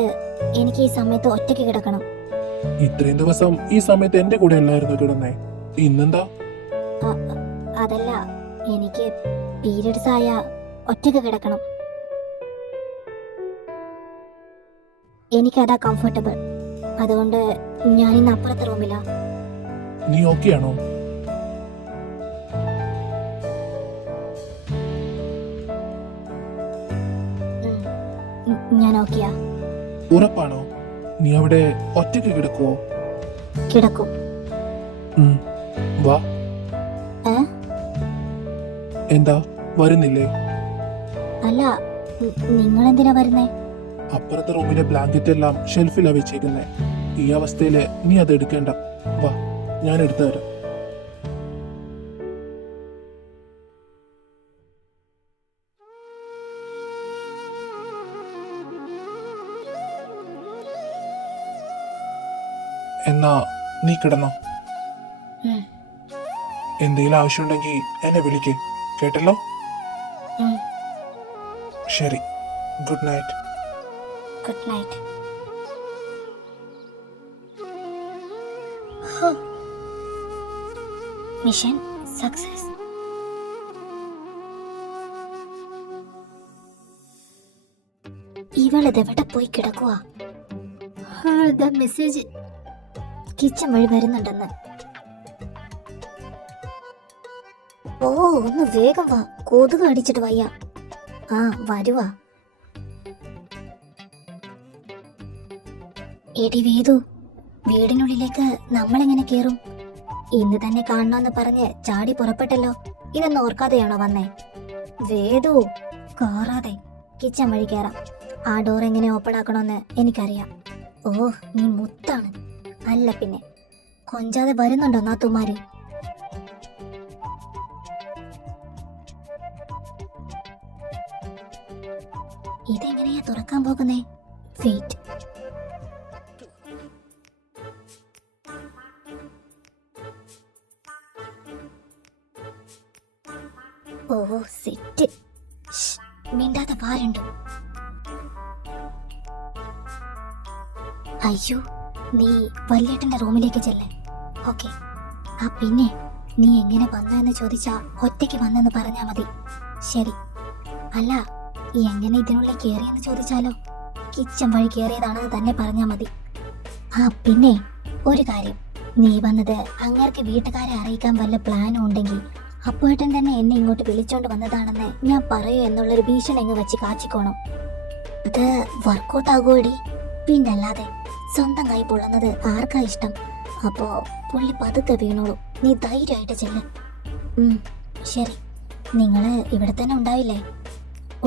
എനിക്ക് ഈ സമയത്ത് ഒറ്റയ്ക്ക് കിടക്കണം. ഇത്രയും ദിവസം ഈ സമയത്ത് എന്റെ കൂടെ അല്ലായിരുന്നു കിടന്നേ. ഇന്നെന്താ? അതല്ല, എനിക്ക് പീരിയഡ്സ് ആയ ഒറ്റയ്ക്ക് കിടക്കണം. എനിക്കതാ കംഫർട്ടബിൾ. അതുകൊണ്ട് ഞാൻ ഇന്ന് അപ്പുറത്തെ റൂമിലാ. നീ ഓക്കെ ആണോ? ഞാൻ ഓക്കെയാ. ഉറപ്പാണോ? നീ അവിടെ ഒറ്റയ്ക്ക് കിടക്കുവോ? കിടക്കും. വാ. എന്താ വരുന്നില്ലേ? അല്ല, നിങ്ങൾ എന്തിനാ വരുന്നേ? അപ്പുറത്തെ റൂമിലെ ബ്ലാങ്കറ്റ് എല്ലാം ഷെൽഫിലാ വെച്ചേക്കുന്നേ. ഈ അവസ്ഥയില് നീ അത് എടുക്കേണ്ട. വാ, ഞാൻ എടുത്തു തരാം. എന്നാ നീ കിടന്നോ. എന്തെങ്കിലും ആവശ്യമുണ്ടെങ്കിൽ എന്നെ വിളിക്ക്, കേട്ടല്ലോ? ശരി, good night. Good night. Mission success. ഇവളിതെവിടെ പോയി കിടക്കുക? മെസ്സേജ് കിച്ചൺ വഴി വരുന്നുണ്ടെന്ന്. ഓ, ഒന്ന് വേഗം വാ, കൊതുക് അടിച്ചിട്ട് വയ്യ. ആ, വരുവാ. എടി വേദു, വീടിനുള്ളിലേക്ക് നമ്മളെങ്ങനെ കേറും? ഇന്ന് തന്നെ കാണണമെന്ന് പറഞ്ഞ് ചാടി പുറപ്പെട്ടല്ലോ. ഇതൊന്നും ഓർക്കാതെയാണോ വന്നേ? വേദു, കാറാതെ കിച്ചൺ വഴി കയറാം. ആ ഡോർ എങ്ങനെ ഓപ്പൺ ആക്കണമെന്ന് എനിക്കറിയാം. ഓ, നീ മുത്താണ്. അല്ല പിന്നെ കൊഞ്ചാതെ വരുന്നുണ്ടോ നാത്തുമാര്? ഇതെങ്ങനെയാ തുറക്കാൻ പോകുന്നേ? വെയിറ്റ്. ഓ, സെറ്റ്. മിണ്ടാതെ പാരുണ്ട്. അയ്യോ, നീ വല്യേട്ടന്റെ റൂമിലേക്ക് ചെല്ലേ. ഓക്കെ. ആ പിന്നെ, നീ എങ്ങനെ വന്നെന്ന് ചോദിച്ചാ ഒറ്റയ്ക്ക് വന്നെന്ന് പറഞ്ഞാ മതി. ശരി. അല്ല, എങ്ങനെ ഇതിനുള്ളിൽ കേറിയെന്ന് ചോദിച്ചാലോ? കിച്ചൺ വഴി കേറിയതാണെന്ന് തന്നെ പറഞ്ഞാ മതി. ആ പിന്നെ ഒരു കാര്യം, നീ വന്നത് അങ്ങേർക്ക് വീട്ടുകാരെ അറിയിക്കാൻ വല്ല പ്ലാനും ഉണ്ടെങ്കിൽ അപ്പോഴേട്ടൻ തന്നെ എന്നെ ഇങ്ങോട്ട് വിളിച്ചോണ്ട് വന്നതാണെന്ന് ഞാൻ പറയൂ എന്നുള്ളൊരു ഭീഷണി അങ്ങ് വെച്ച് കാച്ചിക്കോണം. അത് വർക്കൗട്ട് ആകുമോടി? പിന്നല്ലാതെ. സ്വന്തം കൈ പൊള്ളുന്നത് ആർക്കാ ഇഷ്ടം? അപ്പോ പുള്ളി പതുക്കെ വീണോളൂ. നീ ധൈര്യമായിട്ട് ചെല്ല്. ശരി. നിങ്ങള് ഇവിടെ തന്നെ ഉണ്ടാവില്ലേ?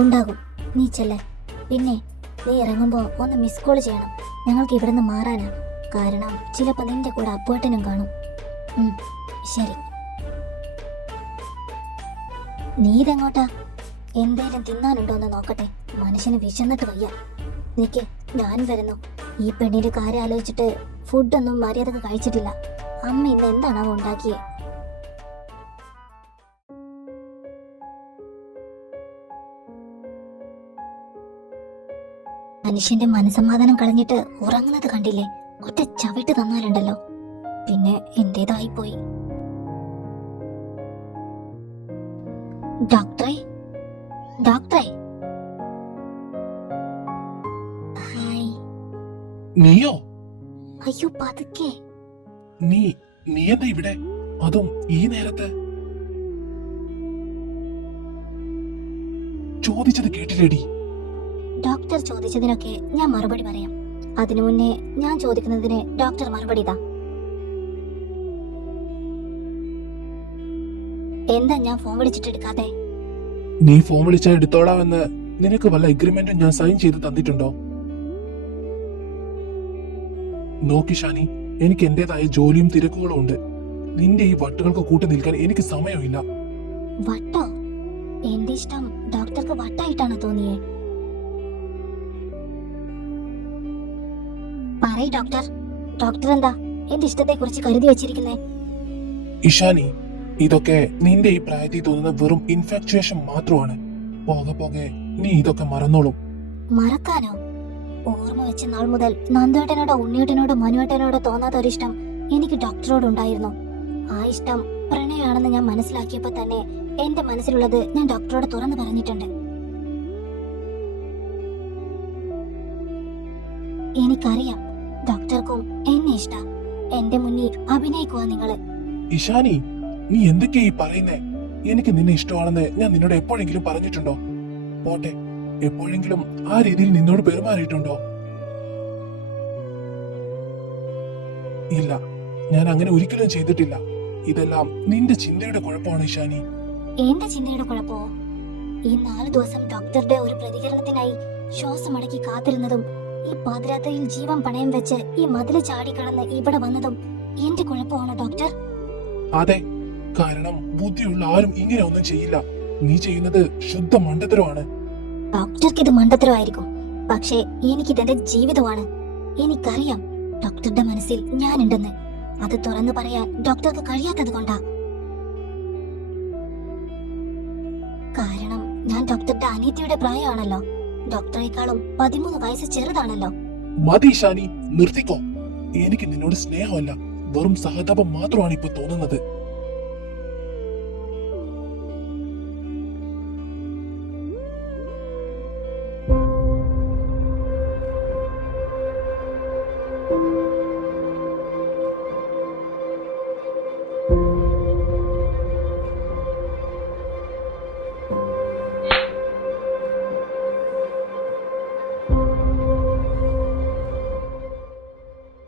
ഉണ്ടാകും. നീ ചെല്ലേ. പിന്നെ നീ ഇറങ്ങുമ്പോ ഒന്ന് മിസ് കോൾ ചെയ്യണം. ഞങ്ങൾക്ക് ഇവിടുന്ന് മാറാനാ. കാരണം ചിലപ്പോ നിന്റെ കൂടെ അപ്പോട്ടനും കാണും. ശരി. നീ ഇതെങ്ങോട്ടാ? എന്തേലും തിന്നാനുണ്ടോന്ന് നോക്കട്ടെ. മനുഷ്യന് വിശന്നിട്ട് വയ്യ. നിക്ക്, ഞാൻ വരുന്നു. ഈ പെണ്ണിന്റെ കാര്യം ആലോചിച്ചിട്ട് ഫുഡൊന്നും മര്യാദക്ക് കഴിച്ചിട്ടില്ല. അമ്മ ഇന്ന് എന്താണാവോ ഉണ്ടാക്കിയേ? മനുഷ്യന്റെ മനസമാധാനം കളഞ്ഞിട്ട് ഉറങ്ങുന്നത് കണ്ടില്ലേ? ഒറ്റ ചവിട്ട് തന്നാലുണ്ടല്ലോ, പിന്നെ എന്റേതായി പോയി. ഡോക്ടറെ, ഡോക്ടറെ. ഹായ്. നീയോ? അയ്യോ, പതുക്കെ. നീ എന്താ ഇവിടെ? അതും ഈ നേരത്ത്? ചോദിച്ചത് കേട്ടില്ലേടി? ഡോക്ടർ ചോദിച്ചതിനൊക്കെ ഞാൻ മറുപടി പറയാം. അതിനു മുന്നേ ഞാൻ ചോദിക്കുന്നതിന് ഡോക്ടർ മറുപടി താ. എന്താ ഞാൻ ഫോൺ വിളിച്ചിട്ട് എടുക്കാതെ? നീ ഫോൺ വിളിച്ചാൽ എടുത്തോളാമെന്ന് നിനക്ക് വല്ല എഗ്രിമെന്റും ഞാൻ സൈൻ ചെയ്ത് തന്നിട്ടുണ്ടോ? നോക്കി ഷാനി, എനിക്ക് എന്റേതായ ജോലിയും തിരക്കുകളും ഉണ്ട്. നിന്റെ ഈ വട്ടുകൾക്ക് കൂട്ടി നിൽക്കാൻ എനിക്ക് സമയമില്ല. വട്ടോ? എന്റെ ഇഷ്ടം ഡോക്ടർക്ക് വട്ടായിട്ടാണ് തോന്നിയേ? പറയ് ഡോക്ടർ. ഡോക്ടർ എന്താ എന്റെ ഇഷ്ടത്തെ കുറിച്ച് കരുതി വെച്ചിരിക്കുന്നേ? ഇഷാനി, ഇതൊക്കെ നിന്റെ ഈ പ്രായത്തിൽ തോന്നുന്ന വെറും ഇൻഫാക്ച്വേഷൻ മാത്രമാണ്. പോകെ പോകെ നീ ഇതൊക്കെ മറന്നോളും. മറക്കാനോ? ഓർമ്മ വെച്ച നാൾ മുതൽ നന്ദേട്ടനോടോ ഉണ്ണിയേട്ടനോടോ മനുവേട്ടനോടോ തോന്നാത്ത ഒരിഷ്ടം എനിക്ക് ഡോക്ടറോട് ഉണ്ടായിരുന്നു. ആ ഇഷ്ടം പ്രണയമാണെന്ന് ഞാൻ മനസ്സിലാക്കിയപ്പോ തന്നെ എന്റെ മനസ്സിലുള്ളത് ഞാൻ ഡോക്ടറോട് തുറന്നു പറഞ്ഞിട്ടുണ്ട്. എനിക്കറിയാം ഡോക്ടർക്കും എന്നെ ഇഷ്ട. എന്റെ മുന്നിൽ അഭിനയിക്കുവാ നിങ്ങള്. ഇഷാനി, നീ എന്തൊക്കെയാ ഈ പറയുന്നേ? എനിക്ക് നിന്നെ ഇഷ്ടമാണെന്ന് ഞാൻ നിന്നോട് എപ്പോഴെങ്കിലും പറഞ്ഞിട്ടുണ്ടോ? പോട്ടെ, എപ്പോഴെങ്കിലും ആ രീതിയിൽ നിന്നോട് പെരുമാറിയിട്ടുണ്ടോ? ഇല്ല, ഞാൻ അങ്ങനെ ഒരിക്കലും ചെയ്തിട്ടില്ല. ഇതെല്ലാം നിന്റെ ചിന്തയുടെ കുഴപ്പമാണ് ഇഷാനി. എന്റെ ചിന്തയുടെ കുഴപ്പമോ? ഈ 4 ദിവസം ഡോക്ടറുടെ ഒരു പ്രതികരണത്തിനായി ശ്വാസമടക്കി കാത്തിരുന്നതും ഈ പാതിരാത്രിയിൽ ജീവൻ പണയം വെച്ച് ഈ മതില് ചാടിക്കടന്ന് ഇവിടെ വന്നതും എന്റെ കുഴപ്പമാണോ ഡോക്ടർ? അതെ, കാരണം ബുദ്ധിയുള്ള ആരും ഇങ്ങനെ ഒന്നും ചെയ്യില്ല. നീ ചെയ്യുന്നത് ശുദ്ധ മണ്ടത്തരമാണ്. ഡോക്ടർക്ക് ഇത് മണ്ടത്തരമായിരിക്കും, പക്ഷേ എനിക്കിതെന്റെ ജീവിതമാണ്. എനിക്കറിയാം ഡോക്ടറുടെ മനസ്സിൽ ഞാനുണ്ടെന്ന്. അത് തുറന്നു പറയാൻ ഡോക്ടർക്ക് കഴിയാത്തത് കൊണ്ടാ. കാരണം ഞാൻ ഡോക്ടറുടെ അനിയത്തിയുടെ പ്രായമാണല്ലോ. ഡോക്ടറെക്കാളും 13 വയസ്സ് ചെറുതാണല്ലോ. മതി ഷാനി, നിർത്തിക്കോ. എനിക്ക് നിന്നോട് സ്നേഹമല്ല, വെറും സഹതാപം മാത്രമാണ് ഇപ്പൊ തോന്നുന്നത്.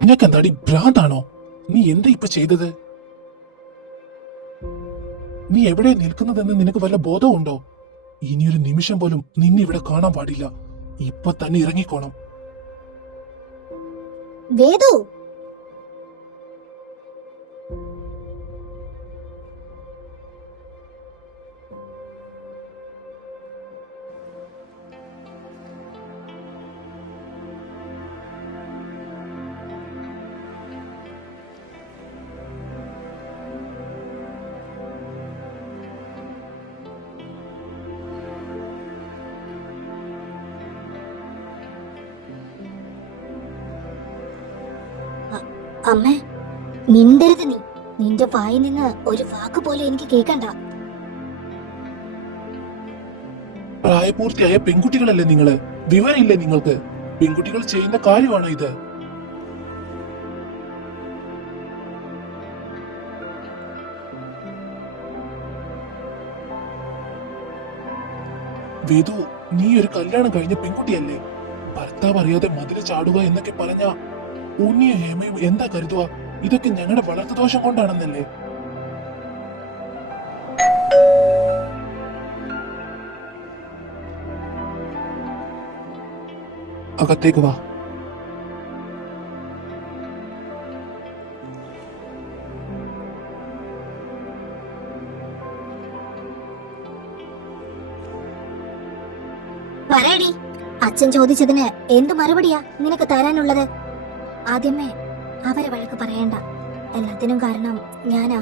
നിനക്ക് എന്താടി ഭ്രാന്താണോ? നീ എന്താ ഇപ്പൊ ചെയ്തത്? നീ എവിടെ നിൽക്കുന്നതെന്ന് നിനക്ക് വല്ല ബോധമുണ്ടോ? ഇനിയൊരു നിമിഷം പോലും നിന്നെ ഇവിടെ കാണാൻ പാടില്ല. ഇപ്പൊ തന്നെ ഇറങ്ങിക്കോണം. വേദു, അമ്മേ, മിണ്ടരുത് നീ. നിന്റെ വായിൽ നിന്ന് ഒരു വാക്ക് പോലെ എനിക്ക് കേൾക്കണ്ട. പ്രായപൂർത്തിയായ പെൺകുട്ടികളല്ലേ നിങ്ങള്? വിവരമില്ലേ നിങ്ങൾക്ക്? പെൺകുട്ടികൾ ചെയ്യുന്ന കാര്യമാണോ ഇത്? വേദു, നീ ഒരു കല്യാണം കഴിഞ്ഞ പെൺകുട്ടിയല്ലേ? ഭർത്താവ് അറിയാതെ മതില് ചാടുക എന്നൊക്കെ പറഞ്ഞ ഉണ്ണിയും ഹേമയും എന്താ കരുതുക? ഇതൊക്കെ ഞങ്ങളുടെ വളർത്തുദോഷം കൊണ്ടാണെന്നല്ലേ? അകത്തേക്ക് വാ. പറയടി, അച്ഛൻ ചോദിച്ചതിന് എന്തു മറുപടിയാ നിനക്ക് തരാനുള്ളത്? ആദ്യമേ അവരെ വഴക്ക് പറയണ്ട. എല്ലാത്തിനും കാരണം ഞാനാ.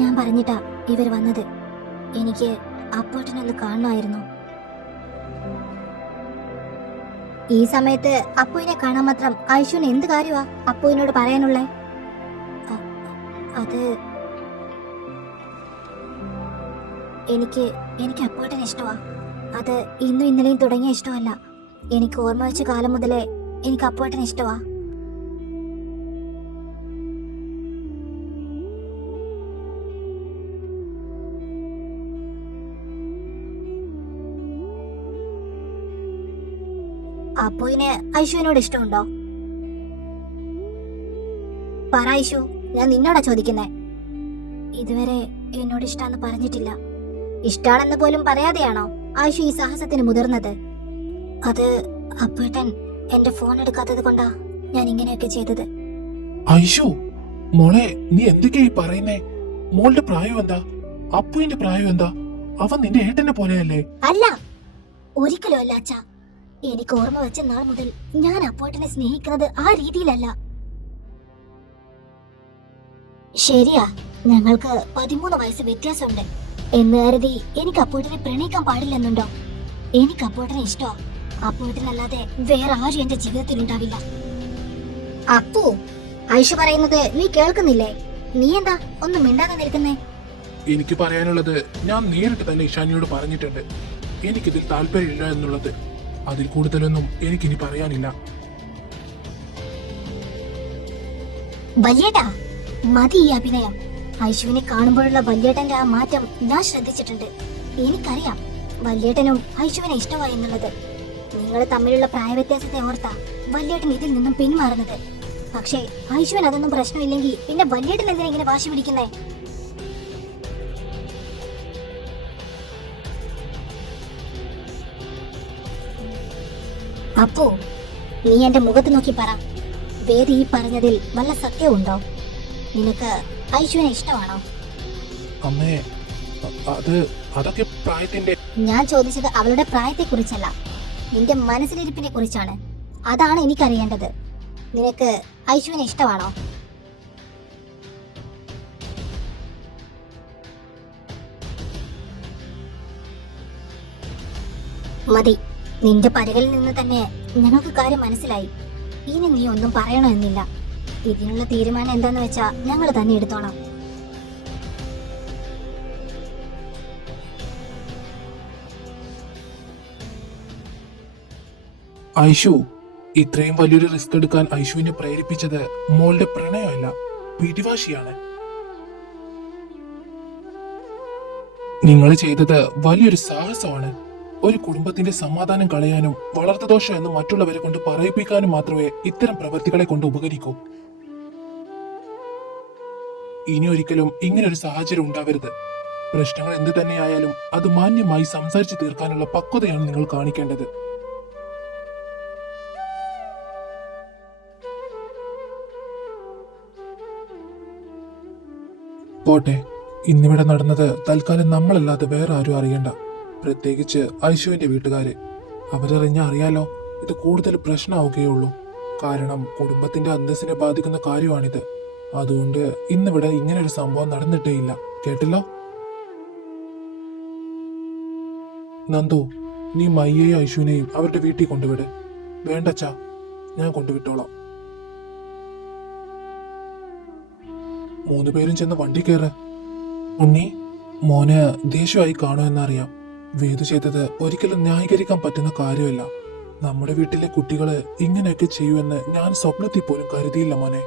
ഞാൻ പറഞ്ഞിട്ടാ ഇവർ വന്നത്. എനിക്ക് അപ്പോട്ടനൊന്ന് കാണണമായിരുന്നു. ഈ സമയത്ത് അപ്പുവിനെ കാണാൻ മാത്രം ഐശുവിന് എന്ത് കാര്യമാ അപ്പുവിനോട് പറയാനുള്ളേ? അത് എനിക്ക് അപ്പുവേട്ടനെ ഇഷ്ടമാ. അത് ഇന്നും ഇന്നലെയും തുടങ്ങിയ ഇഷ്ടമല്ല. എനിക്ക് ഓർമ്മ വെച്ച കാലം മുതലേ എനിക്ക് അപ്പുവേട്ടനെ ഇഷ്ടമാ. അപ്പുവിന് ഐശുവിനോട് ഇഷ്ടമുണ്ടോ? പറ ഐശു, ഞാൻ നിന്നോടാ ചോദിക്കുന്നേ. ഇതുവരെ എന്നോട് ഇഷ്ടാന്ന് പറഞ്ഞിട്ടില്ല. ഇഷ്ടാണെന്ന് പോലും പറയാതെയാണോ ഐശു ഈ സാഹസത്തിന് മുതിർന്നത്? അത് അപ്പുവേട്ടൻ എന്റെ ഫോൺ എടുക്കാത്തത് കൊണ്ടാ ഞാൻ ഇങ്ങനെയൊക്കെ ചെയ്തത്. ഐശു മോളെ, നീ എന്തൊക്കെയാ ഈ പറയുന്നേ? മോളുടെ പ്രായം എന്താ? അപ്പുവിന്റെ പ്രായം എന്താ? അവൻ നിന്റെ ഏട്ടനെ പോലെയല്ലേ? അല്ല, ഒരിക്കലും അല്ല അച്ഛാ. എനിക്ക് ഓർമ്മ വെച്ച നാൾ മുതൽ ഞാൻ അപ്പുവേട്ടനെ സ്നേഹിക്കുന്നത് ആ രീതിയിലല്ല. ശരിയാ, ഞങ്ങൾക്ക് 13 വയസ്സ് വ്യത്യാസമുണ്ട് എന്ന് കരുതി എനിക്ക് അപ്പുവേട്ടനെ പ്രണയിക്കാൻ പാടില്ലെന്നുണ്ടോ? എനിക്ക് അപ്പുവേട്ടനെ ഇഷ്ടമാ. അപ്പുവേട്ടനല്ലാതെ വേറെ ആരും എന്റെ ജീവിതത്തിൽ ഉണ്ടാവില്ല. അപ്പു, ഐഷു പറയുന്നത് നീ കേൾക്കുന്നില്ലേ? നീ എന്താ ഒന്നും മിണ്ടാതെ നിൽക്കുന്നേ? എനിക്ക് പറയാനുള്ളത് ഞാൻ നേരിട്ട് തന്നെ ഇഷാനിയോട് പറഞ്ഞിട്ടുണ്ട്. എനിക്കിതിൽ താല്പര്യമില്ല എന്നുള്ളത്. അതിൽ കൂടുതലൊന്നും എനിക്കിനി പറയാനില്ല. വല്യേട്ടാ, മതി ഈ അഭിനയം. ഐശുവിനെ കാണുമ്പോഴുള്ള വല്യേട്ടന്റെ ആ മാറ്റം ഞാൻ ശ്രദ്ധിച്ചിട്ടുണ്ട്. എനിക്കറിയാം വല്യേട്ടനും ഐശുവിനെ ഇഷ്ടമായി എന്നുള്ളത്. നിങ്ങൾ തമ്മിലുള്ള പ്രായവ്യത്യാസത്തെ ഓർത്താ വല്യേട്ടൻ ഇതിൽ നിന്നും പിന്മാറുന്നത്. പക്ഷേ ഐശുവിന് അതൊന്നും പ്രശ്നമില്ലെങ്കിൽ പിന്നെ വല്യേട്ടൻ എന്തിനാ ഇങ്ങനെ വാശി പിടിക്കുന്നേ? അപ്പോ നീ എന്റെ മുഖത്ത് നോക്കി പറ, വേദി ഈ പറഞ്ഞതിൽ വല്ല സത്യമുണ്ടോ? നിനക്ക് ഐശുവിനെ ഇഷ്ടമാണോ? അമ്മേ, അതൊക്കെ പ്രായത്തിന്റെ. ഞാൻ ചോദിച്ചത് അവളുടെ പ്രായത്തെ കുറിച്ചല്ല, നിന്റെ മനസ്സിലിരിപ്പിനെ കുറിച്ചാണ്. അതാണ് എനിക്കറിയേണ്ടത്. നിനക്ക് ഐശുവിനെ ഇഷ്ടമാണോ? മതി, നിന്റെ പരകളിൽ നിന്ന് തന്നെ ഞങ്ങൾക്ക് കാര്യം മനസ്സിലായി. ഇനി നീ ഒന്നും പറയണമെന്നില്ല. ഇതിനുള്ള തീരുമാനം എന്താന്ന് വെച്ചാ ഞങ്ങൾ തന്നെ എടുത്തോളാം. ഐശു, ഇത്രയും വലിയൊരു റിസ്ക് എടുക്കാൻ ഐശുവിനെ പ്രേരിപ്പിച്ചത് മോളുടെ പ്രണയമല്ല, പിടിവാശിയാണ്. നിങ്ങൾ ചെയ്തത് വലിയൊരു സാഹസമാണ്. ഒരു കുടുംബത്തിന്റെ സമാധാനം കളയാനും വളർത്തുദോഷം എന്ന് മറ്റുള്ളവരെ കൊണ്ട് പറയിപ്പിക്കാനും മാത്രമേ ഇത്തരം പ്രവൃത്തികളെ കൊണ്ട് ഉപകരിക്കൂ. ഇനി ഒരിക്കലും ഇങ്ങനൊരു സാഹചര്യം ഉണ്ടാവരുത്. പ്രശ്നങ്ങൾ എന്ത് തന്നെയായാലും അത് മാന്യമായി സംസാരിച്ച് തീർക്കാനുള്ള പക്വതയാണ് നിങ്ങൾ കാണിക്കേണ്ടത്. പോട്ടെ, ഇന്നിവിടെ നടന്നത് തൽക്കാലം നമ്മളല്ലാതെ വേറെ ആരും അറിയണ്ട. പ്രത്യേകിച്ച് ഐശുവിന്റെ വീട്ടുകാര്. അവരറിഞ്ഞ അറിയാലോ, ഇത് കൂടുതൽ പ്രശ്നമാവുകയുള്ളൂ. കാരണം കുടുംബത്തിന്റെ അന്തസ്സിനെ ബാധിക്കുന്ന കാര്യമാണിത്. അതുകൊണ്ട് ഇന്നിവിടെ ഇങ്ങനെ ഒരു സംഭവം നടന്നിട്ടേയില്ല. കേട്ടില്ലോ? നന്ദു, നീ മയ്യയും ഐശുവിനെയും അവരുടെ വീട്ടിൽ കൊണ്ടുവിട്. വേണ്ടച്ചാ, ഞാൻ കൊണ്ടുവിട്ടോളാം. 3 പേരും ചെന്ന് വണ്ടി കയറ്. ഉണ്ണി, മോന് ദേഷ്യമായി കാണുമെന്നറിയാം. വേദു ചെയ്തത് ഒരിക്കലും ന്യായീകരിക്കാൻ പറ്റുന്ന കാര്യമല്ല. നമ്മുടെ വീട്ടിലെ കുട്ടികള് ഇങ്ങനെയൊക്കെ ചെയ്യുമെന്ന് ഞാൻ സ്വപ്നത്തിൽ പോലും കരുതിയില്ല മോനെ.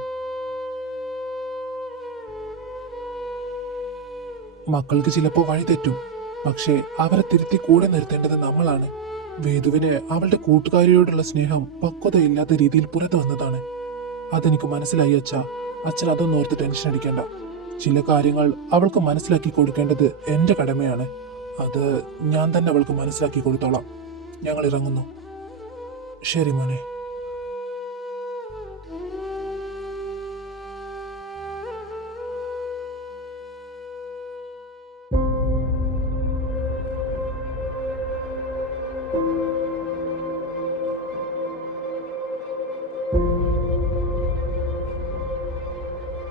മക്കൾക്ക് ചിലപ്പോ വഴി തെറ്റും, പക്ഷേ അവരെ തിരുത്തി കൂടെ നിർത്തേണ്ടത് നമ്മളാണ്. വേദുവിന് അവളുടെ കൂട്ടുകാരിയോടുള്ള സ്നേഹം പക്വതയില്ലാത്ത രീതിയിൽ പുറത്തു വന്നതാണ്. അതെനിക്ക് മനസ്സിലായി അച്ഛാ. അച്ഛൻ അതൊന്നും ഓർത്ത് ടെൻഷൻ അടിക്കേണ്ട. ചില കാര്യങ്ങൾ അവൾക്ക് മനസ്സിലാക്കി കൊടുക്കേണ്ടത് എന്റെ കടമയാണ്. അത് ഞാൻ തന്നെ അവൾക്ക് മനസ്സിലാക്കി കൊടുത്തോളാം. ഞങ്ങൾ ഇറങ്ങുന്നു. ശരി മോനെ.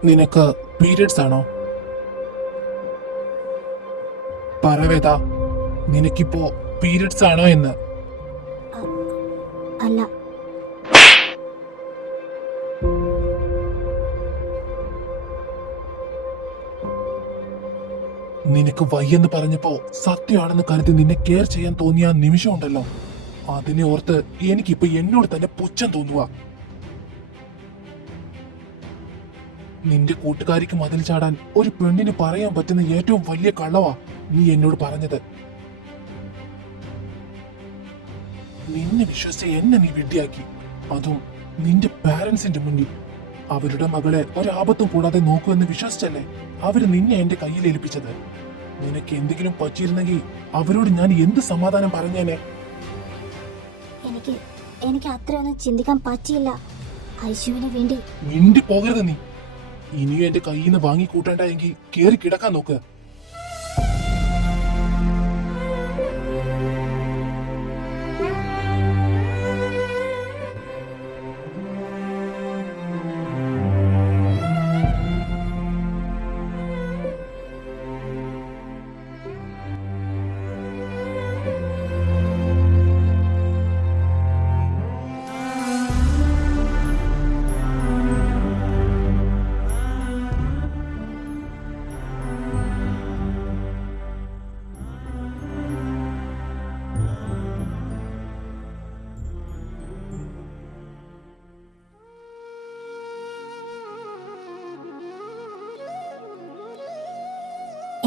നിനക്ക് പീരിയഡ്സ് ആണോ? പറവേദ, നിനക്കിപ്പോ പീരിയഡ്സ് ആണോ എന്ന്? അല്ല. നിനക്ക് വയ്യെന്ന് പറഞ്ഞപ്പോ സത്യമാണെന്ന് കരുതി നിന്നെ കെയർ ചെയ്യാൻ തോന്നിയ ആ നിമിഷം ഉണ്ടല്ലോ, അതിനെ ഓർത്ത് എനിക്കിപ്പോ എന്നോട് തന്നെ പുച്ഛം തോന്നുക. നിന്റെ കൂട്ടുകാരിക്ക് മതിൽ ചാടാൻ ഒരു പെണ്ണിന് പറയാൻ പറ്റുന്ന ഏറ്റവും വലിയ കള്ളവാ നീ എന്നോട് പറഞ്ഞത്. നിന്നെ വിശ്വസിച്ച എന്നെ നീ വിഡ്ഢിയാക്കി, അതും നിന്റെ പാരന്റ്സിന്റെ മുന്നിൽ. അവരുടെ മകളെ ഒരാപത്തും കൂടാതെ നോക്കുമെന്ന് വിശ്വസിച്ചല്ലേ അവര് നിന്നെ എന്റെ കയ്യിൽ ഏൽപ്പിച്ചത്. നിനക്ക് എന്തെങ്കിലും പറ്റിയിരുന്നെങ്കിൽ അവരോട് ഞാൻ എന്ത് സമാധാനം പറഞ്ഞേനെ? എനിക്ക് അത്രയൊന്നും ചിന്തിക്കാൻ പറ്റിയില്ല. ഐശുവിന് വേണ്ടി മിണ്ടി പോകരുത് നീ. ഇനിയും എന്റെ കയ്യിൽ നിന്ന് വാങ്ങി കൂട്ടേണ്ട എങ്കിൽ കേറി കിടക്കാൻ നോക്ക്.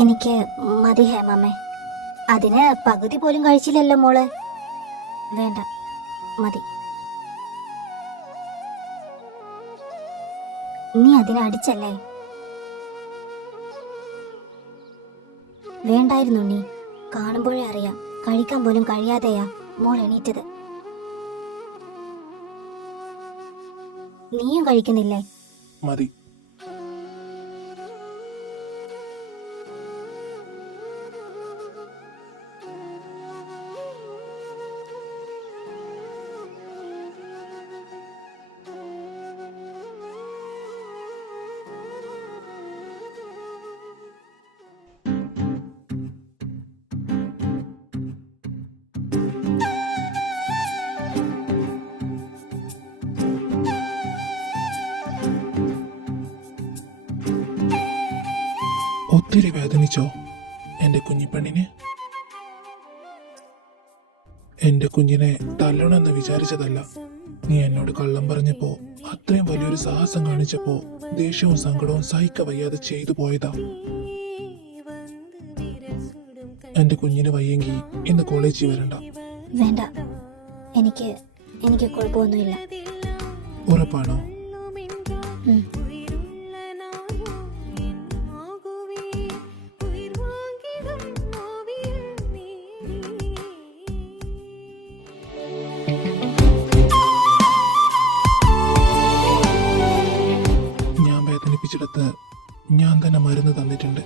എനിക്ക് മതി ഹേമമ്മേ. അതിന് പകുതി പോലും കഴിച്ചില്ലല്ലോ മോള്. വേണ്ട, മതി. നീ അതിനെ അടിച്ചല്ലേ? വേണ്ടായിരുന്നു നീ. കാണുമ്പോഴേ അറിയാം, കഴിക്കാൻ പോലും കഴിയാതെയാ മോൾ എണീറ്റത്. നീയും കഴിക്കുന്നില്ലേ? മതി. ഒത്തിരി വേദനിച്ചോ എന്റെ കുഞ്ഞിപ്പെണ്ണിന്? എന്റെ കുഞ്ഞിനെ തല്ലണമെന്ന് വിചാരിച്ചതല്ല. നീ എന്നോട് കള്ളം പറഞ്ഞപ്പോ, അത്രയും വലിയൊരു സാഹസം കാണിച്ചപ്പോ ദേഷ്യവും സങ്കടവും സഹിക്ക വയ്യാതെ ചെയ്തു പോയതാ. എന്റെ കുഞ്ഞിന് വയ്യെങ്കിൽ ഇന്ന് കോളേജിൽ വരണ്ട. വേണ്ട, എനിക്ക് കുഴപ്പമൊന്നുമില്ല. ഉറപ്പാണോ? അവൾക്ക് ഞാൻ തന്നെ മരുന്ന് തന്നിട്ടുണ്ട്.